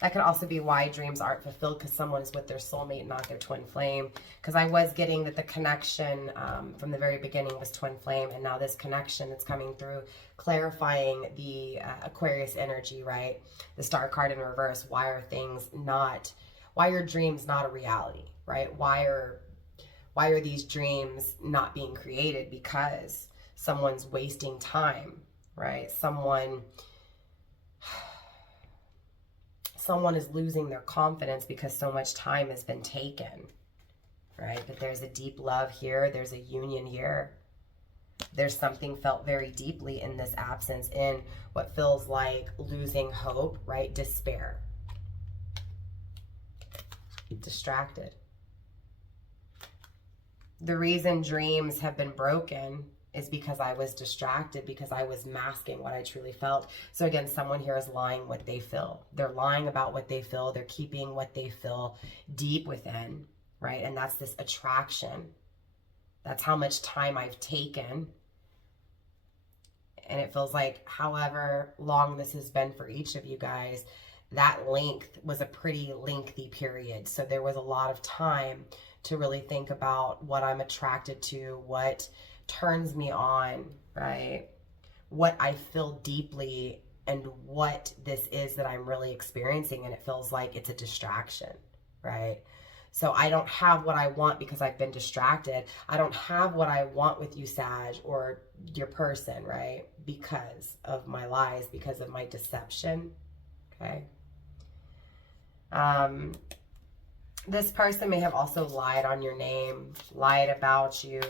That could also be why dreams aren't fulfilled, because someone is with their soulmate, not their twin flame. Because I was getting that the connection from the very beginning was twin flame, and now this connection that's coming through, clarifying the Aquarius energy, right? The star card in reverse. Why are dreams not a reality, right? Why are these dreams not being created? Because someone's wasting time, right? Someone is losing their confidence because so much time has been taken, right? But there's a deep love here. There's a union here. There's something felt very deeply in this absence, in what feels like losing hope, right? Despair. Distracted. The reason dreams have been broken is because I was distracted, because I was masking what I truly felt. So again, someone here is lying what they feel. They're lying about what they feel. They're keeping what they feel deep within, right? And that's this attraction. That's how much time I've taken. And it feels like however long this has been for each of you guys, that length was a pretty lengthy period. So there was a lot of time to really think about what I'm attracted to, what turns me on, right? What I feel deeply, and what this is that I'm really experiencing, and it feels like it's a distraction, right? So I don't have what I want because I've been distracted. I don't have what I want with you, Sag, or your person, right? Because of my lies, because of my deception, okay? This person may have also lied on your name, lied about you,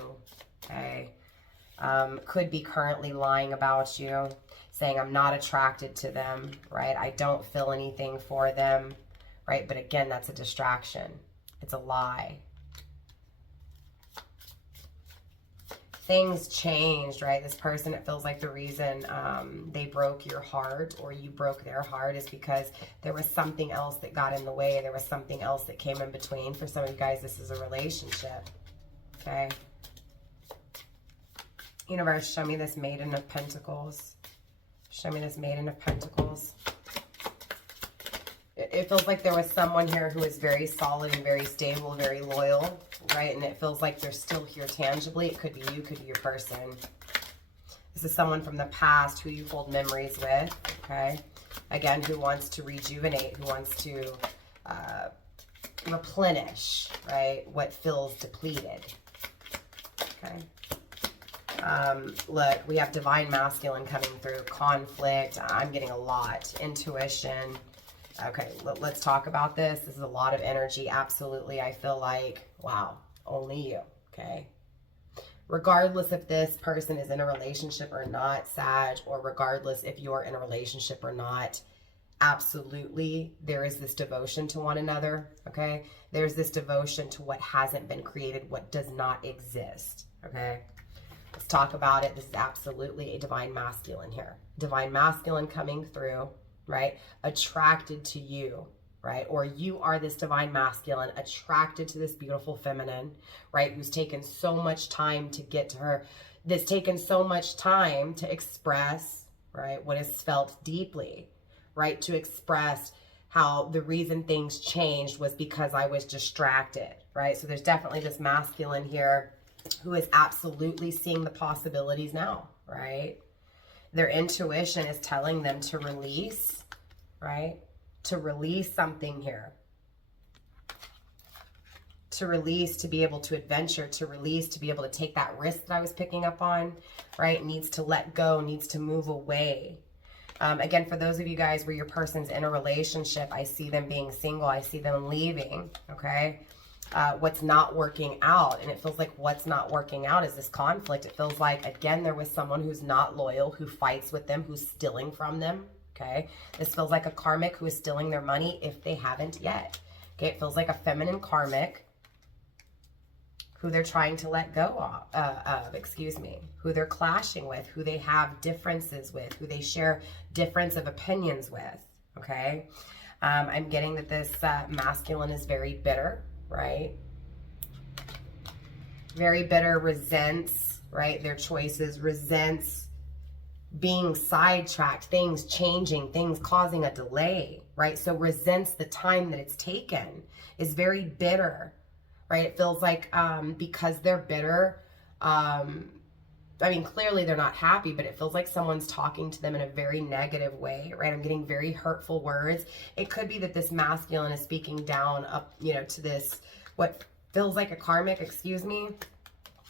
okay? Could be currently lying about you, saying I'm not attracted to them, right? I don't feel anything for them, right? But again, that's a distraction. It's a lie. Things changed, right? This person, it feels like the reason they broke your heart, or you broke their heart, is because there was something else that got in the way. There was something else that came in between. For some of you guys, this is a relationship, okay? Universe, show me this Maiden of Pentacles. Show me this Maiden of Pentacles. It feels like there was someone here who is very solid and very stable, very loyal, right? And it feels like they're still here tangibly. It could be you, could be your person. This is someone from the past who you hold memories with, okay? Again, who wants to rejuvenate, who wants to replenish, right? What feels depleted, okay? Look, we have divine masculine coming through, conflict. I'm getting a lot. Intuition, Okay, let's talk about this. This is a lot of energy. Absolutely. I feel like, wow, only you. Okay. Regardless if this person is in a relationship or not, Sag, or regardless if you're in a relationship or not, absolutely, there is this devotion to one another, okay? There's this devotion to what hasn't been created, what does not exist, okay? Let's talk about it. This is absolutely a divine masculine here. Divine masculine coming through, right? Attracted to you, right? Or you are this divine masculine attracted to this beautiful feminine, right? Who's taken so much time to get to her. That's taken so much time to express, right? What is felt deeply, right? To express how the reason things changed was because I was distracted, right? So there's definitely this masculine here who is absolutely seeing the possibilities now, right? Their intuition is telling them to release, right? To release something here. To release, to be able to adventure, to release, to be able to take that risk that I was picking up on, right? Needs to let go, needs to move away. Again, for those of you guys where your person's in a relationship, I see them being single, I see them leaving, okay? What's not working out, and it feels like what's not working out is this conflict. It feels like, again, there was someone who's not loyal, who fights with them, who's stealing from them, okay? This feels like a karmic who is stealing their money if they haven't yet, okay? It feels like a feminine karmic who they're trying to let go of, who they're clashing with, who they have differences with, who they share difference of opinions with, okay? I'm getting that this masculine is very bitter, right? Very bitter, resents, right? Their choices, resents being sidetracked, things changing, things causing a delay, right? So resents the time that it's taken, is very bitter, right? It feels like because they're bitter, I mean, clearly they're not happy, but it feels like someone's talking to them in a very negative way, right? I'm getting very hurtful words. It could be that this masculine is speaking down up, you know, to this, what feels like a karmic,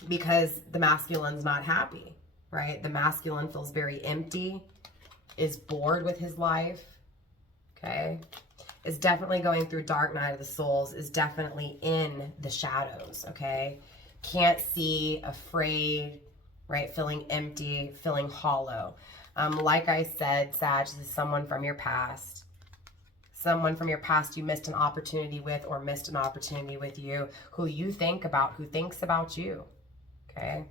because the masculine's not happy, right? The masculine feels very empty, is bored with his life, okay? Is definitely going through dark night of the souls, is definitely in the shadows, okay? Can't see, afraid, right? Feeling empty, feeling hollow. Like I said, Sag, this is someone from your past. Someone from your past you missed an opportunity with, or missed an opportunity with you, who you think about, who thinks about you, okay?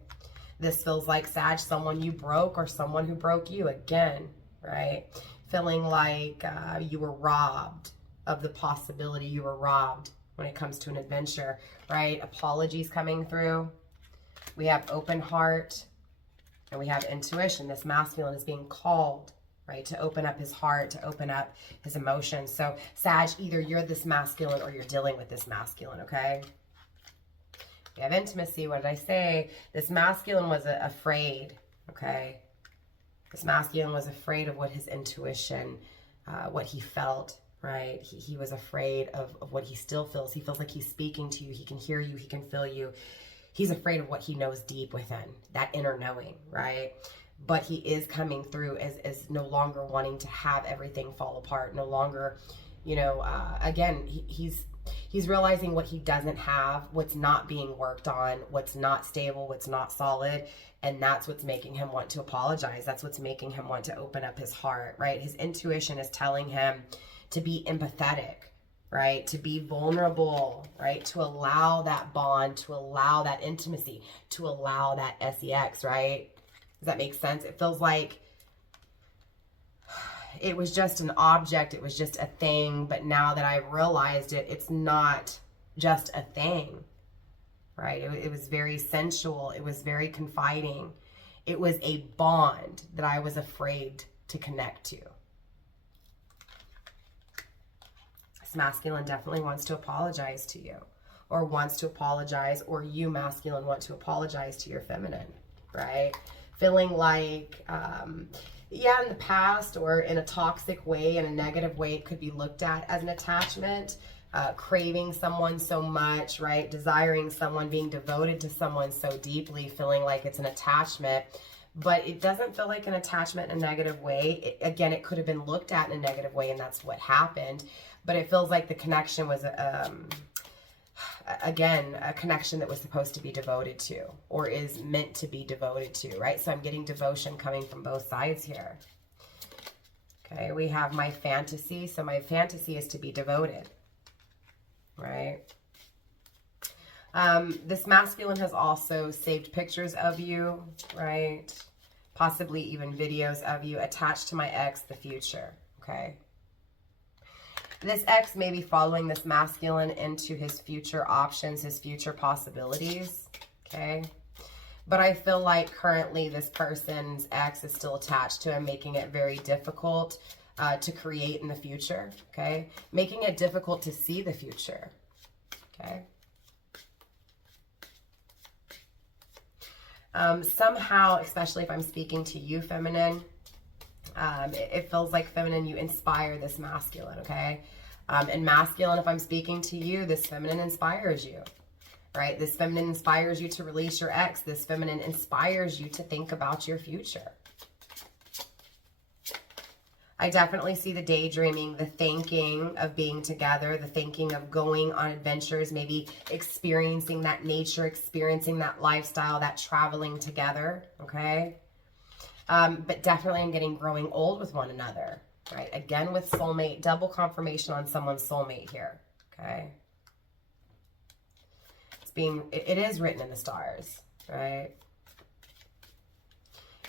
This feels like, Sag, someone you broke or someone who broke you again, right? Feeling like you were robbed of the possibility, you were robbed when it comes to an adventure, right? Apologies coming through. We have open heart, and we have intuition. This masculine is being called, right, to open up his heart, to open up his emotions. So, Sag, either you're this masculine or you're dealing with this masculine, okay? We have intimacy. What did I say? This masculine was afraid, okay? This masculine was afraid of what his intuition, what he felt, right? He was afraid of what he still feels. He feels like he's speaking to you. He can hear you. He can feel you. He's afraid of what he knows deep within, that inner knowing, right? But he is coming through as no longer wanting to have everything fall apart, no longer, you know, again, he's realizing what he doesn't have, what's not being worked on, what's not stable, what's not solid, and that's what's making him want to apologize. That's what's making him want to open up his heart, right? His intuition is telling him to be empathetic, right? To be vulnerable, right? To allow that bond, to allow that intimacy, to allow that sex, right? Does that make sense? It feels like it was just an object, it was just a thing, but now that I've realized it, it's not just a thing, right? It was very sensual, it was very confiding. It was a bond that I was afraid to connect to. This masculine definitely wants to apologize to you, or wants to apologize, or you masculine want to apologize to your feminine, right? Feeling like, yeah, in the past or in a toxic way, in a negative way, it could be looked at as an attachment, craving someone so much, right? Desiring someone, being devoted to someone so deeply, feeling like it's an attachment. but it doesn't feel like an attachment in a negative way. Again, it could have been looked at in a negative way, and that's what happened. But it feels like the connection was, again, a connection that was supposed to be devoted to, or is meant to be devoted to, right? So I'm getting devotion coming from both sides here. Okay, we have my fantasy. So my fantasy is to be devoted, right? This masculine has also saved pictures of you, right? Possibly even videos of you attached to my ex, the future, okay? This ex may be following this masculine into his future options, his future possibilities, okay? But I feel like currently this person's ex is still attached to him, making it very difficult to create in the future, okay? Making it difficult to see the future, okay? Somehow, especially if I'm speaking to you, feminine, it feels like, feminine, you inspire this masculine, okay? And masculine, if I'm speaking to you, this feminine inspires you, right? This feminine inspires you to release your ex. This feminine inspires you to think about your future. I definitely see the daydreaming, the thinking of being together, the thinking of going on adventures, maybe experiencing that nature, experiencing that lifestyle, that traveling together, okay? But definitely I'm getting growing old with one another, right? Again, with soulmate, double confirmation on someone's soulmate here, okay? It is written in the stars, right?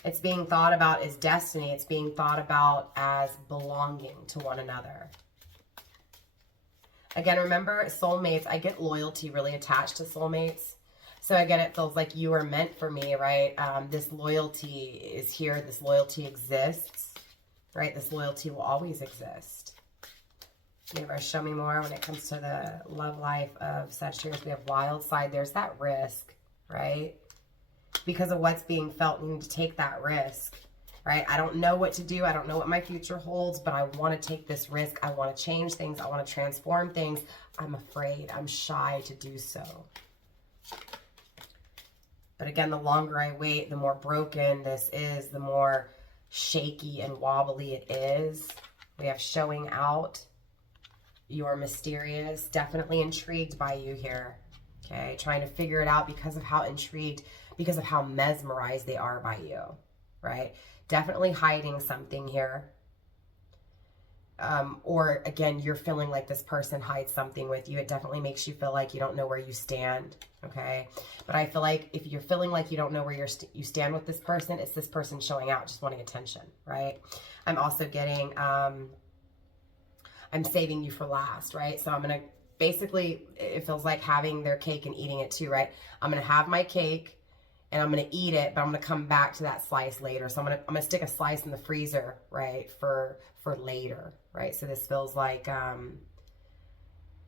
It's being thought about as destiny. It's being thought about as belonging to one another. Again, remember, soulmates, I get loyalty really attached to soulmates. So again, it feels like you are meant for me, right? This loyalty is here. This loyalty exists, right? This loyalty will always exist. Universe, show me more when it comes to the love life of Sagittarius. We have wild side. There's that risk, right? Because of what's being felt, we need to take that risk, right? I don't know what to do. I don't know what my future holds, but I want to take this risk. I want to change things. I want to transform things. I'm afraid. I'm shy to do so. But again, the longer I wait, the more broken this is, the more shaky and wobbly it is. We have showing out. You're mysterious. Definitely intrigued by you here. Okay, trying to figure it out because of how intrigued, because of how mesmerized they are by you, right? Definitely hiding something here. Or again, you're feeling like this person hides something with you. It definitely makes you feel like you don't know where you stand, okay? But I feel like if you're feeling like you don't know where you stand with this person, it's this person showing out, just wanting attention, right? I'm also getting, I'm saving you for last, right? So I'm going to, basically, it feels like having their cake and eating it too, right? I'm going to have my cake and I'm going to eat it, but I'm going to come back to that slice later. So I'm going to stick a slice in the freezer, right? For later, right? So this feels like,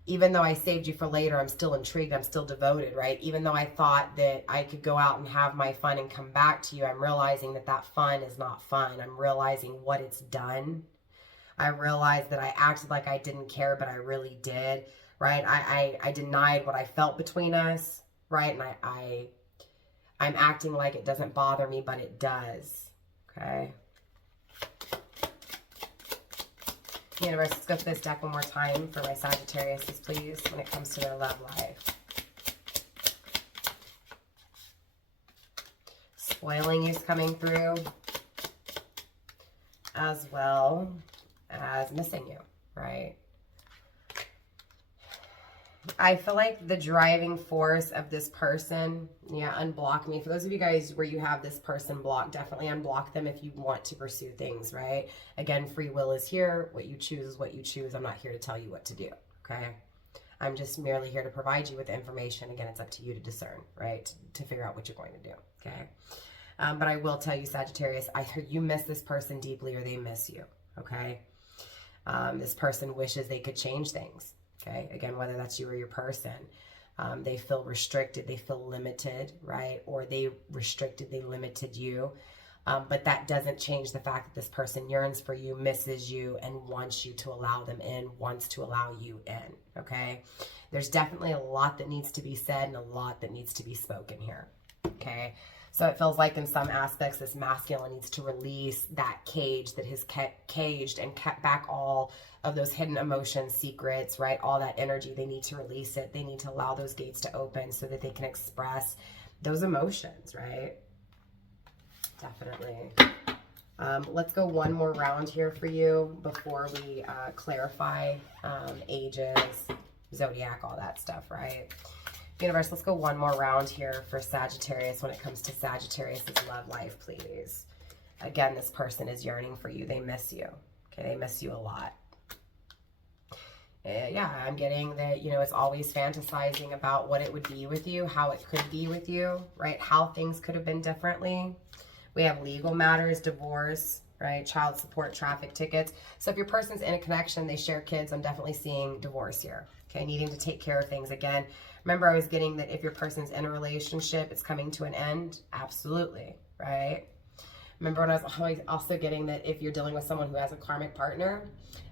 even though I saved you for later, I'm still intrigued. I'm still devoted, right? Even though I thought that I could go out and have my fun and come back to you, I'm realizing that that fun is not fun. I'm realizing what it's done. I realized that I acted like I didn't care, but I really did. Right? I denied what I felt between us, right? And I'm acting like it doesn't bother me, but it does, okay? Universe, let's go through this deck one more time for my Sagittariuses, please, when it comes to their love life. Spoiling you's coming through, as well as missing you, right? I feel like the driving force of this person, yeah, unblock me. For those of you guys where you have this person blocked, definitely unblock them if you want to pursue things, right? Again, free will is here. What you choose is what you choose. I'm not here to tell you what to do, okay? I'm just merely here to provide you with information. Again, it's up to you to discern, right? To figure out what you're going to do, okay? But I will tell you, Sagittarius, I heard you miss this person deeply or they miss you, okay? This person wishes they could change things. Okay, again, whether that's you or your person, they feel restricted, they feel limited, right? Or they restricted, they limited you. But that doesn't change the fact that this person yearns for you, misses you, and wants you to allow them in, wants to allow you in, okay? There's definitely a lot that needs to be said and a lot that needs to be spoken here, okay? So it feels like in some aspects, this masculine needs to release that cage that has kept caged and kept back all of those hidden emotions, secrets, right? All that energy, they need to release it. They need to allow those gates to open so that they can express those emotions, right? Definitely. Let's go one more round here for you before we clarify ages, zodiac, all that stuff, right? Universe, let's go one more round here for Sagittarius when it comes to Sagittarius' love life, please. Again, this person is yearning for you. They miss you. Okay, they miss you a lot. Yeah, I'm getting that, you know, it's always fantasizing about what it would be with you, how it could be with you, right? How things could have been differently. We have legal matters, divorce, right? Child support, traffic tickets. So if your person's in a connection, they share kids, I'm definitely seeing divorce here. Okay, needing to take care of things. Again, remember I was getting that if your person's in a relationship, it's coming to an end. Absolutely, right? Remember when I was always also getting that if you're dealing with someone who has a karmic partner,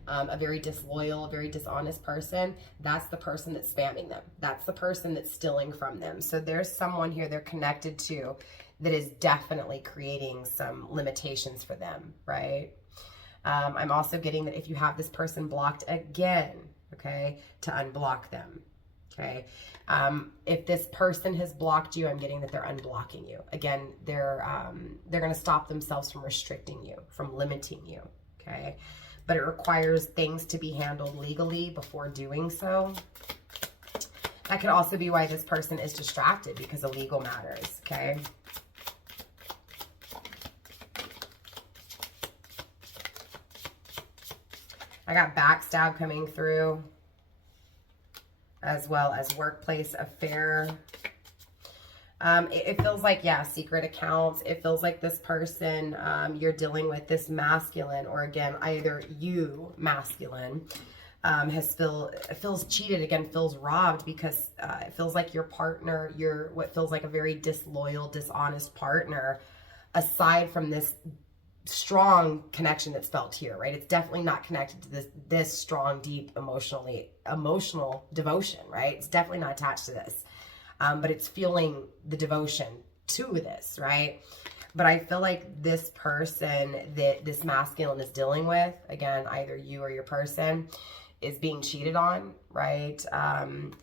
a very disloyal, very dishonest person, that's the person that's spamming them. That's the person that's stealing from them. So there's someone here they're connected to that is definitely creating some limitations for them, right? I'm also getting that if you have this person blocked again, okay, to unblock them, okay? If this person has blocked you, I'm getting that they're unblocking you. Again, they're going to stop themselves from restricting you, from limiting you, okay? But it requires things to be handled legally before doing so. That could also be why this person is distracted because of legal matters, okay? I got backstab coming through, as well as workplace affair. It feels like, yeah, secret accounts. It feels like this person you're dealing with, this masculine, or again, either you, masculine, feels cheated, again, feels robbed because it feels like your partner, what feels like a very disloyal, dishonest partner, aside from this strong connection that's felt here, right? It's definitely not connected to this strong, deep, emotional devotion, right? It's definitely not attached to this, but it's feeling the devotion to this, right? But I feel like this person that this masculine is dealing with, again, either you or your person, is being cheated on, right?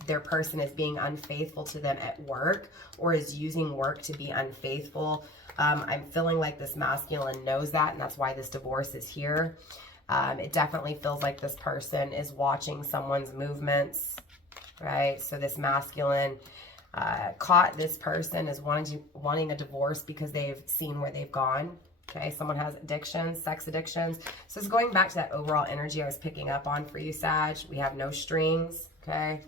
Their person is being unfaithful to them at work or is using work to be unfaithful. I'm feeling like this masculine knows that, and that's why this divorce is here. It definitely feels like this person is watching someone's movements, right? So this masculine caught this person as wanting a divorce because they've seen where they've gone. Okay, someone has addictions, sex addictions. So it's going back to that overall energy I was picking up on for you, Sag. We have no strings, okay?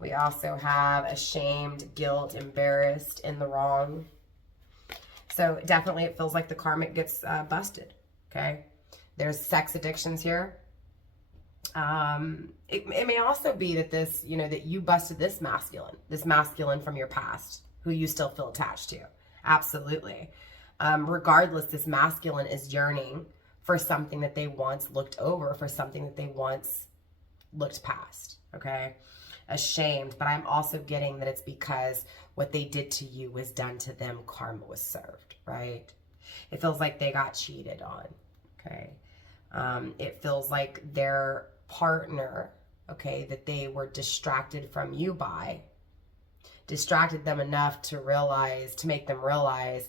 We also have ashamed, guilt, embarrassed, in the wrong. So definitely it feels like the karmic gets busted, okay? There's sex addictions here. It may also be that this, you know, that you busted this masculine from your past who you still feel attached to. Absolutely. Regardless, this masculine is yearning for something that they once looked over, for something that they once looked past, okay? Ashamed, but I'm also getting that it's because what they did to you was done to them, karma was served, right? It feels like they got cheated on, okay? It feels like their partner, okay, that they were distracted from you by, distracted them enough to make them realize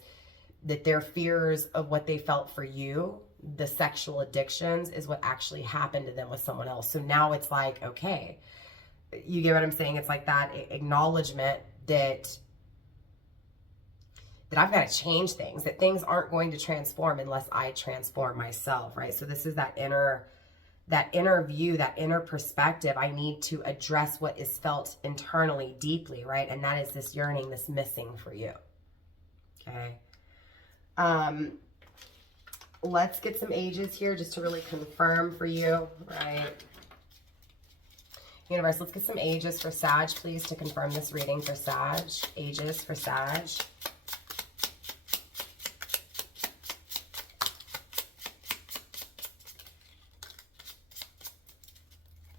that their fears of what they felt for you, the sexual addictions, is what actually happened to them with someone else. So now it's like, okay, you get what I'm saying? It's like that acknowledgement that I've got to change things, that things aren't going to transform unless I transform myself, right? So this is that inner view, that inner perspective. I need to address what is felt internally deeply, right? And that is this yearning, this missing for you, okay? Let's get some ages here just to really confirm for you, right? Universe, let's get some ages for Sag, please, to confirm this reading for Sag. Ages for Sag.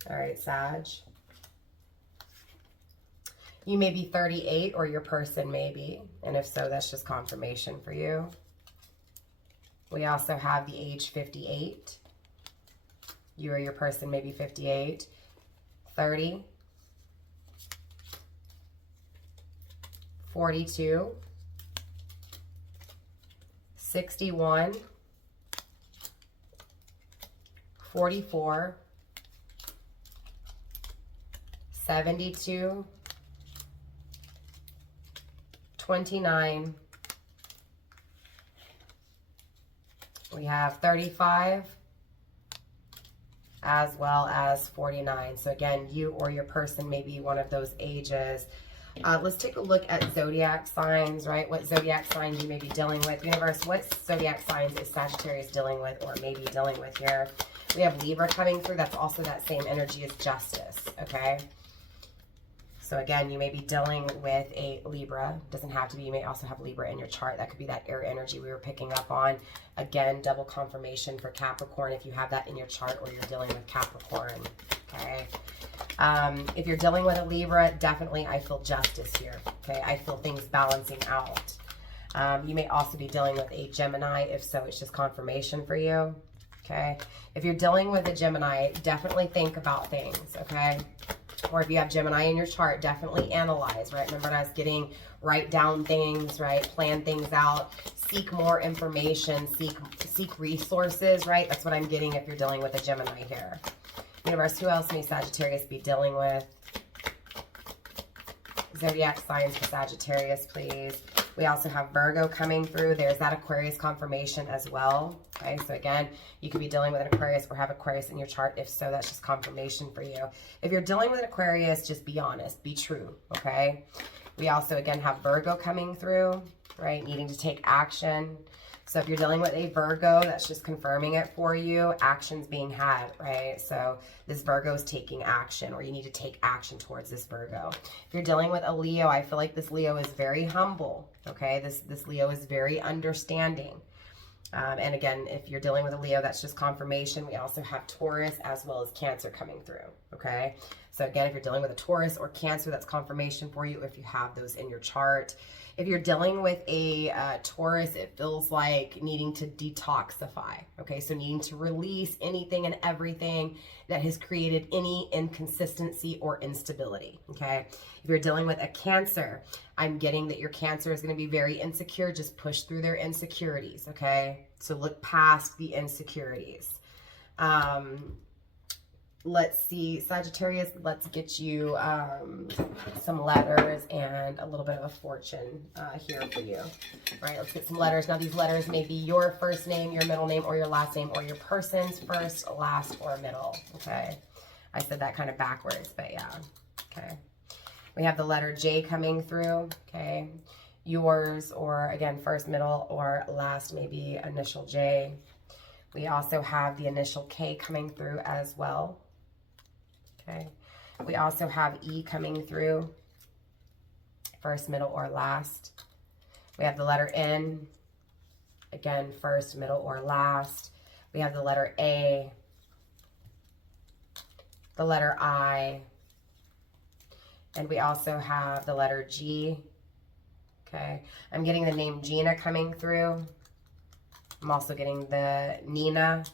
All right, Sag. You may be 38 or your person may be. And if so, that's just confirmation for you. We also have the age 58. You or your person may be 58, 30, 42, 61, 44, 72, 29, we have 35, as well as 49. So again, you or your person may be one of those ages. Let's take a look at zodiac signs, right? What zodiac signs you may be dealing with. Universe, what zodiac signs is Sagittarius dealing with or maybe dealing with here? We have Libra coming through. That's also that same energy as Justice, okay? So again, you may be dealing with a Libra. Doesn't have to be. You may also have Libra in your chart. That could be that air energy we were picking up on. Again, double confirmation for Capricorn if you have that in your chart or you're dealing with Capricorn, okay? If you're dealing with a Libra, definitely I feel justice here, okay? I feel things balancing out. You may also be dealing with a Gemini. If so, it's just confirmation for you, okay? If you're dealing with a Gemini, definitely think about things, okay? Or if you have Gemini in your chart, definitely analyze, right? Remember I was getting, write down things, right? Plan things out, seek more information, seek resources, right? That's what I'm getting if you're dealing with a Gemini here. Universe, who else may Sagittarius be dealing with? Zodiac signs for Sagittarius, please. We also have Virgo coming through. There's that Aquarius confirmation as well. Okay, so again, you could be dealing with an Aquarius or have Aquarius in your chart. If so, that's just confirmation for you. If you're dealing with an Aquarius, just be honest, be true, okay? We also, again, have Virgo coming through, right? Needing to take action. So if you're dealing with a Virgo, that's just confirming it for you. Action's being had, right? So this Virgo is taking action, or you need to take action towards this Virgo. If you're dealing with a Leo, I feel like this Leo is very humble, okay? This Leo is very understanding. And again, if you're dealing with a Leo, that's just confirmation. We also have Taurus as well as Cancer coming through, okay? So again, if you're dealing with a Taurus or Cancer, that's confirmation for you if you have those in your chart. If you're dealing with a Taurus, it feels like needing to detoxify, okay? So needing to release anything and everything that has created any inconsistency or instability, okay? If you're dealing with a Cancer, I'm getting that your Cancer is going to be very insecure. Just push through their insecurities, okay? So look past the insecurities. Let's see, Sagittarius, let's get you some letters and a little bit of a fortune here for you. All right, let's get some letters. Now, these letters may be your first name, your middle name, or your last name, or your person's first, last, or middle, okay? I said that kind of backwards, but yeah, okay. We have the letter J coming through, okay? Yours, or again, first, middle, or last, maybe initial J. We also have the initial K coming through as well. Okay, we also have E coming through, first, middle, or last. We have the letter N, again, first, middle, or last. We have the letter A, the letter I, and we also have the letter G. Okay, I'm getting the name Gina coming through. I'm also getting the Nina,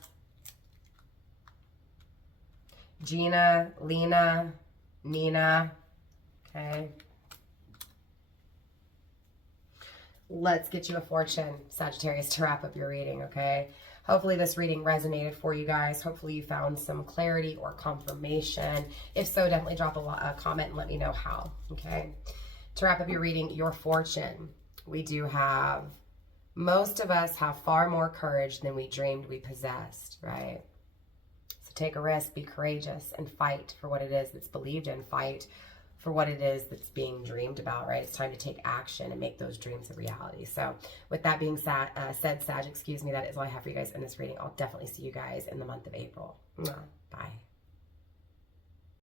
Gina, Lena, Nina, okay. Let's get you a fortune, Sagittarius, to wrap up your reading, okay? Hopefully this reading resonated for you guys. Hopefully you found some clarity or confirmation. If so, definitely drop a comment and let me know how, okay? To wrap up your reading, your fortune, we do have, most of us have far more courage than we dreamed we possessed, right? Take a risk, be courageous, and fight for what it is that's believed in. Fight for what it is that's being dreamed about, right? It's time to take action and make those dreams a reality. So with that being said, Sag, excuse me, that is all I have for you guys in this reading. I'll definitely see you guys in the month of April. Bye.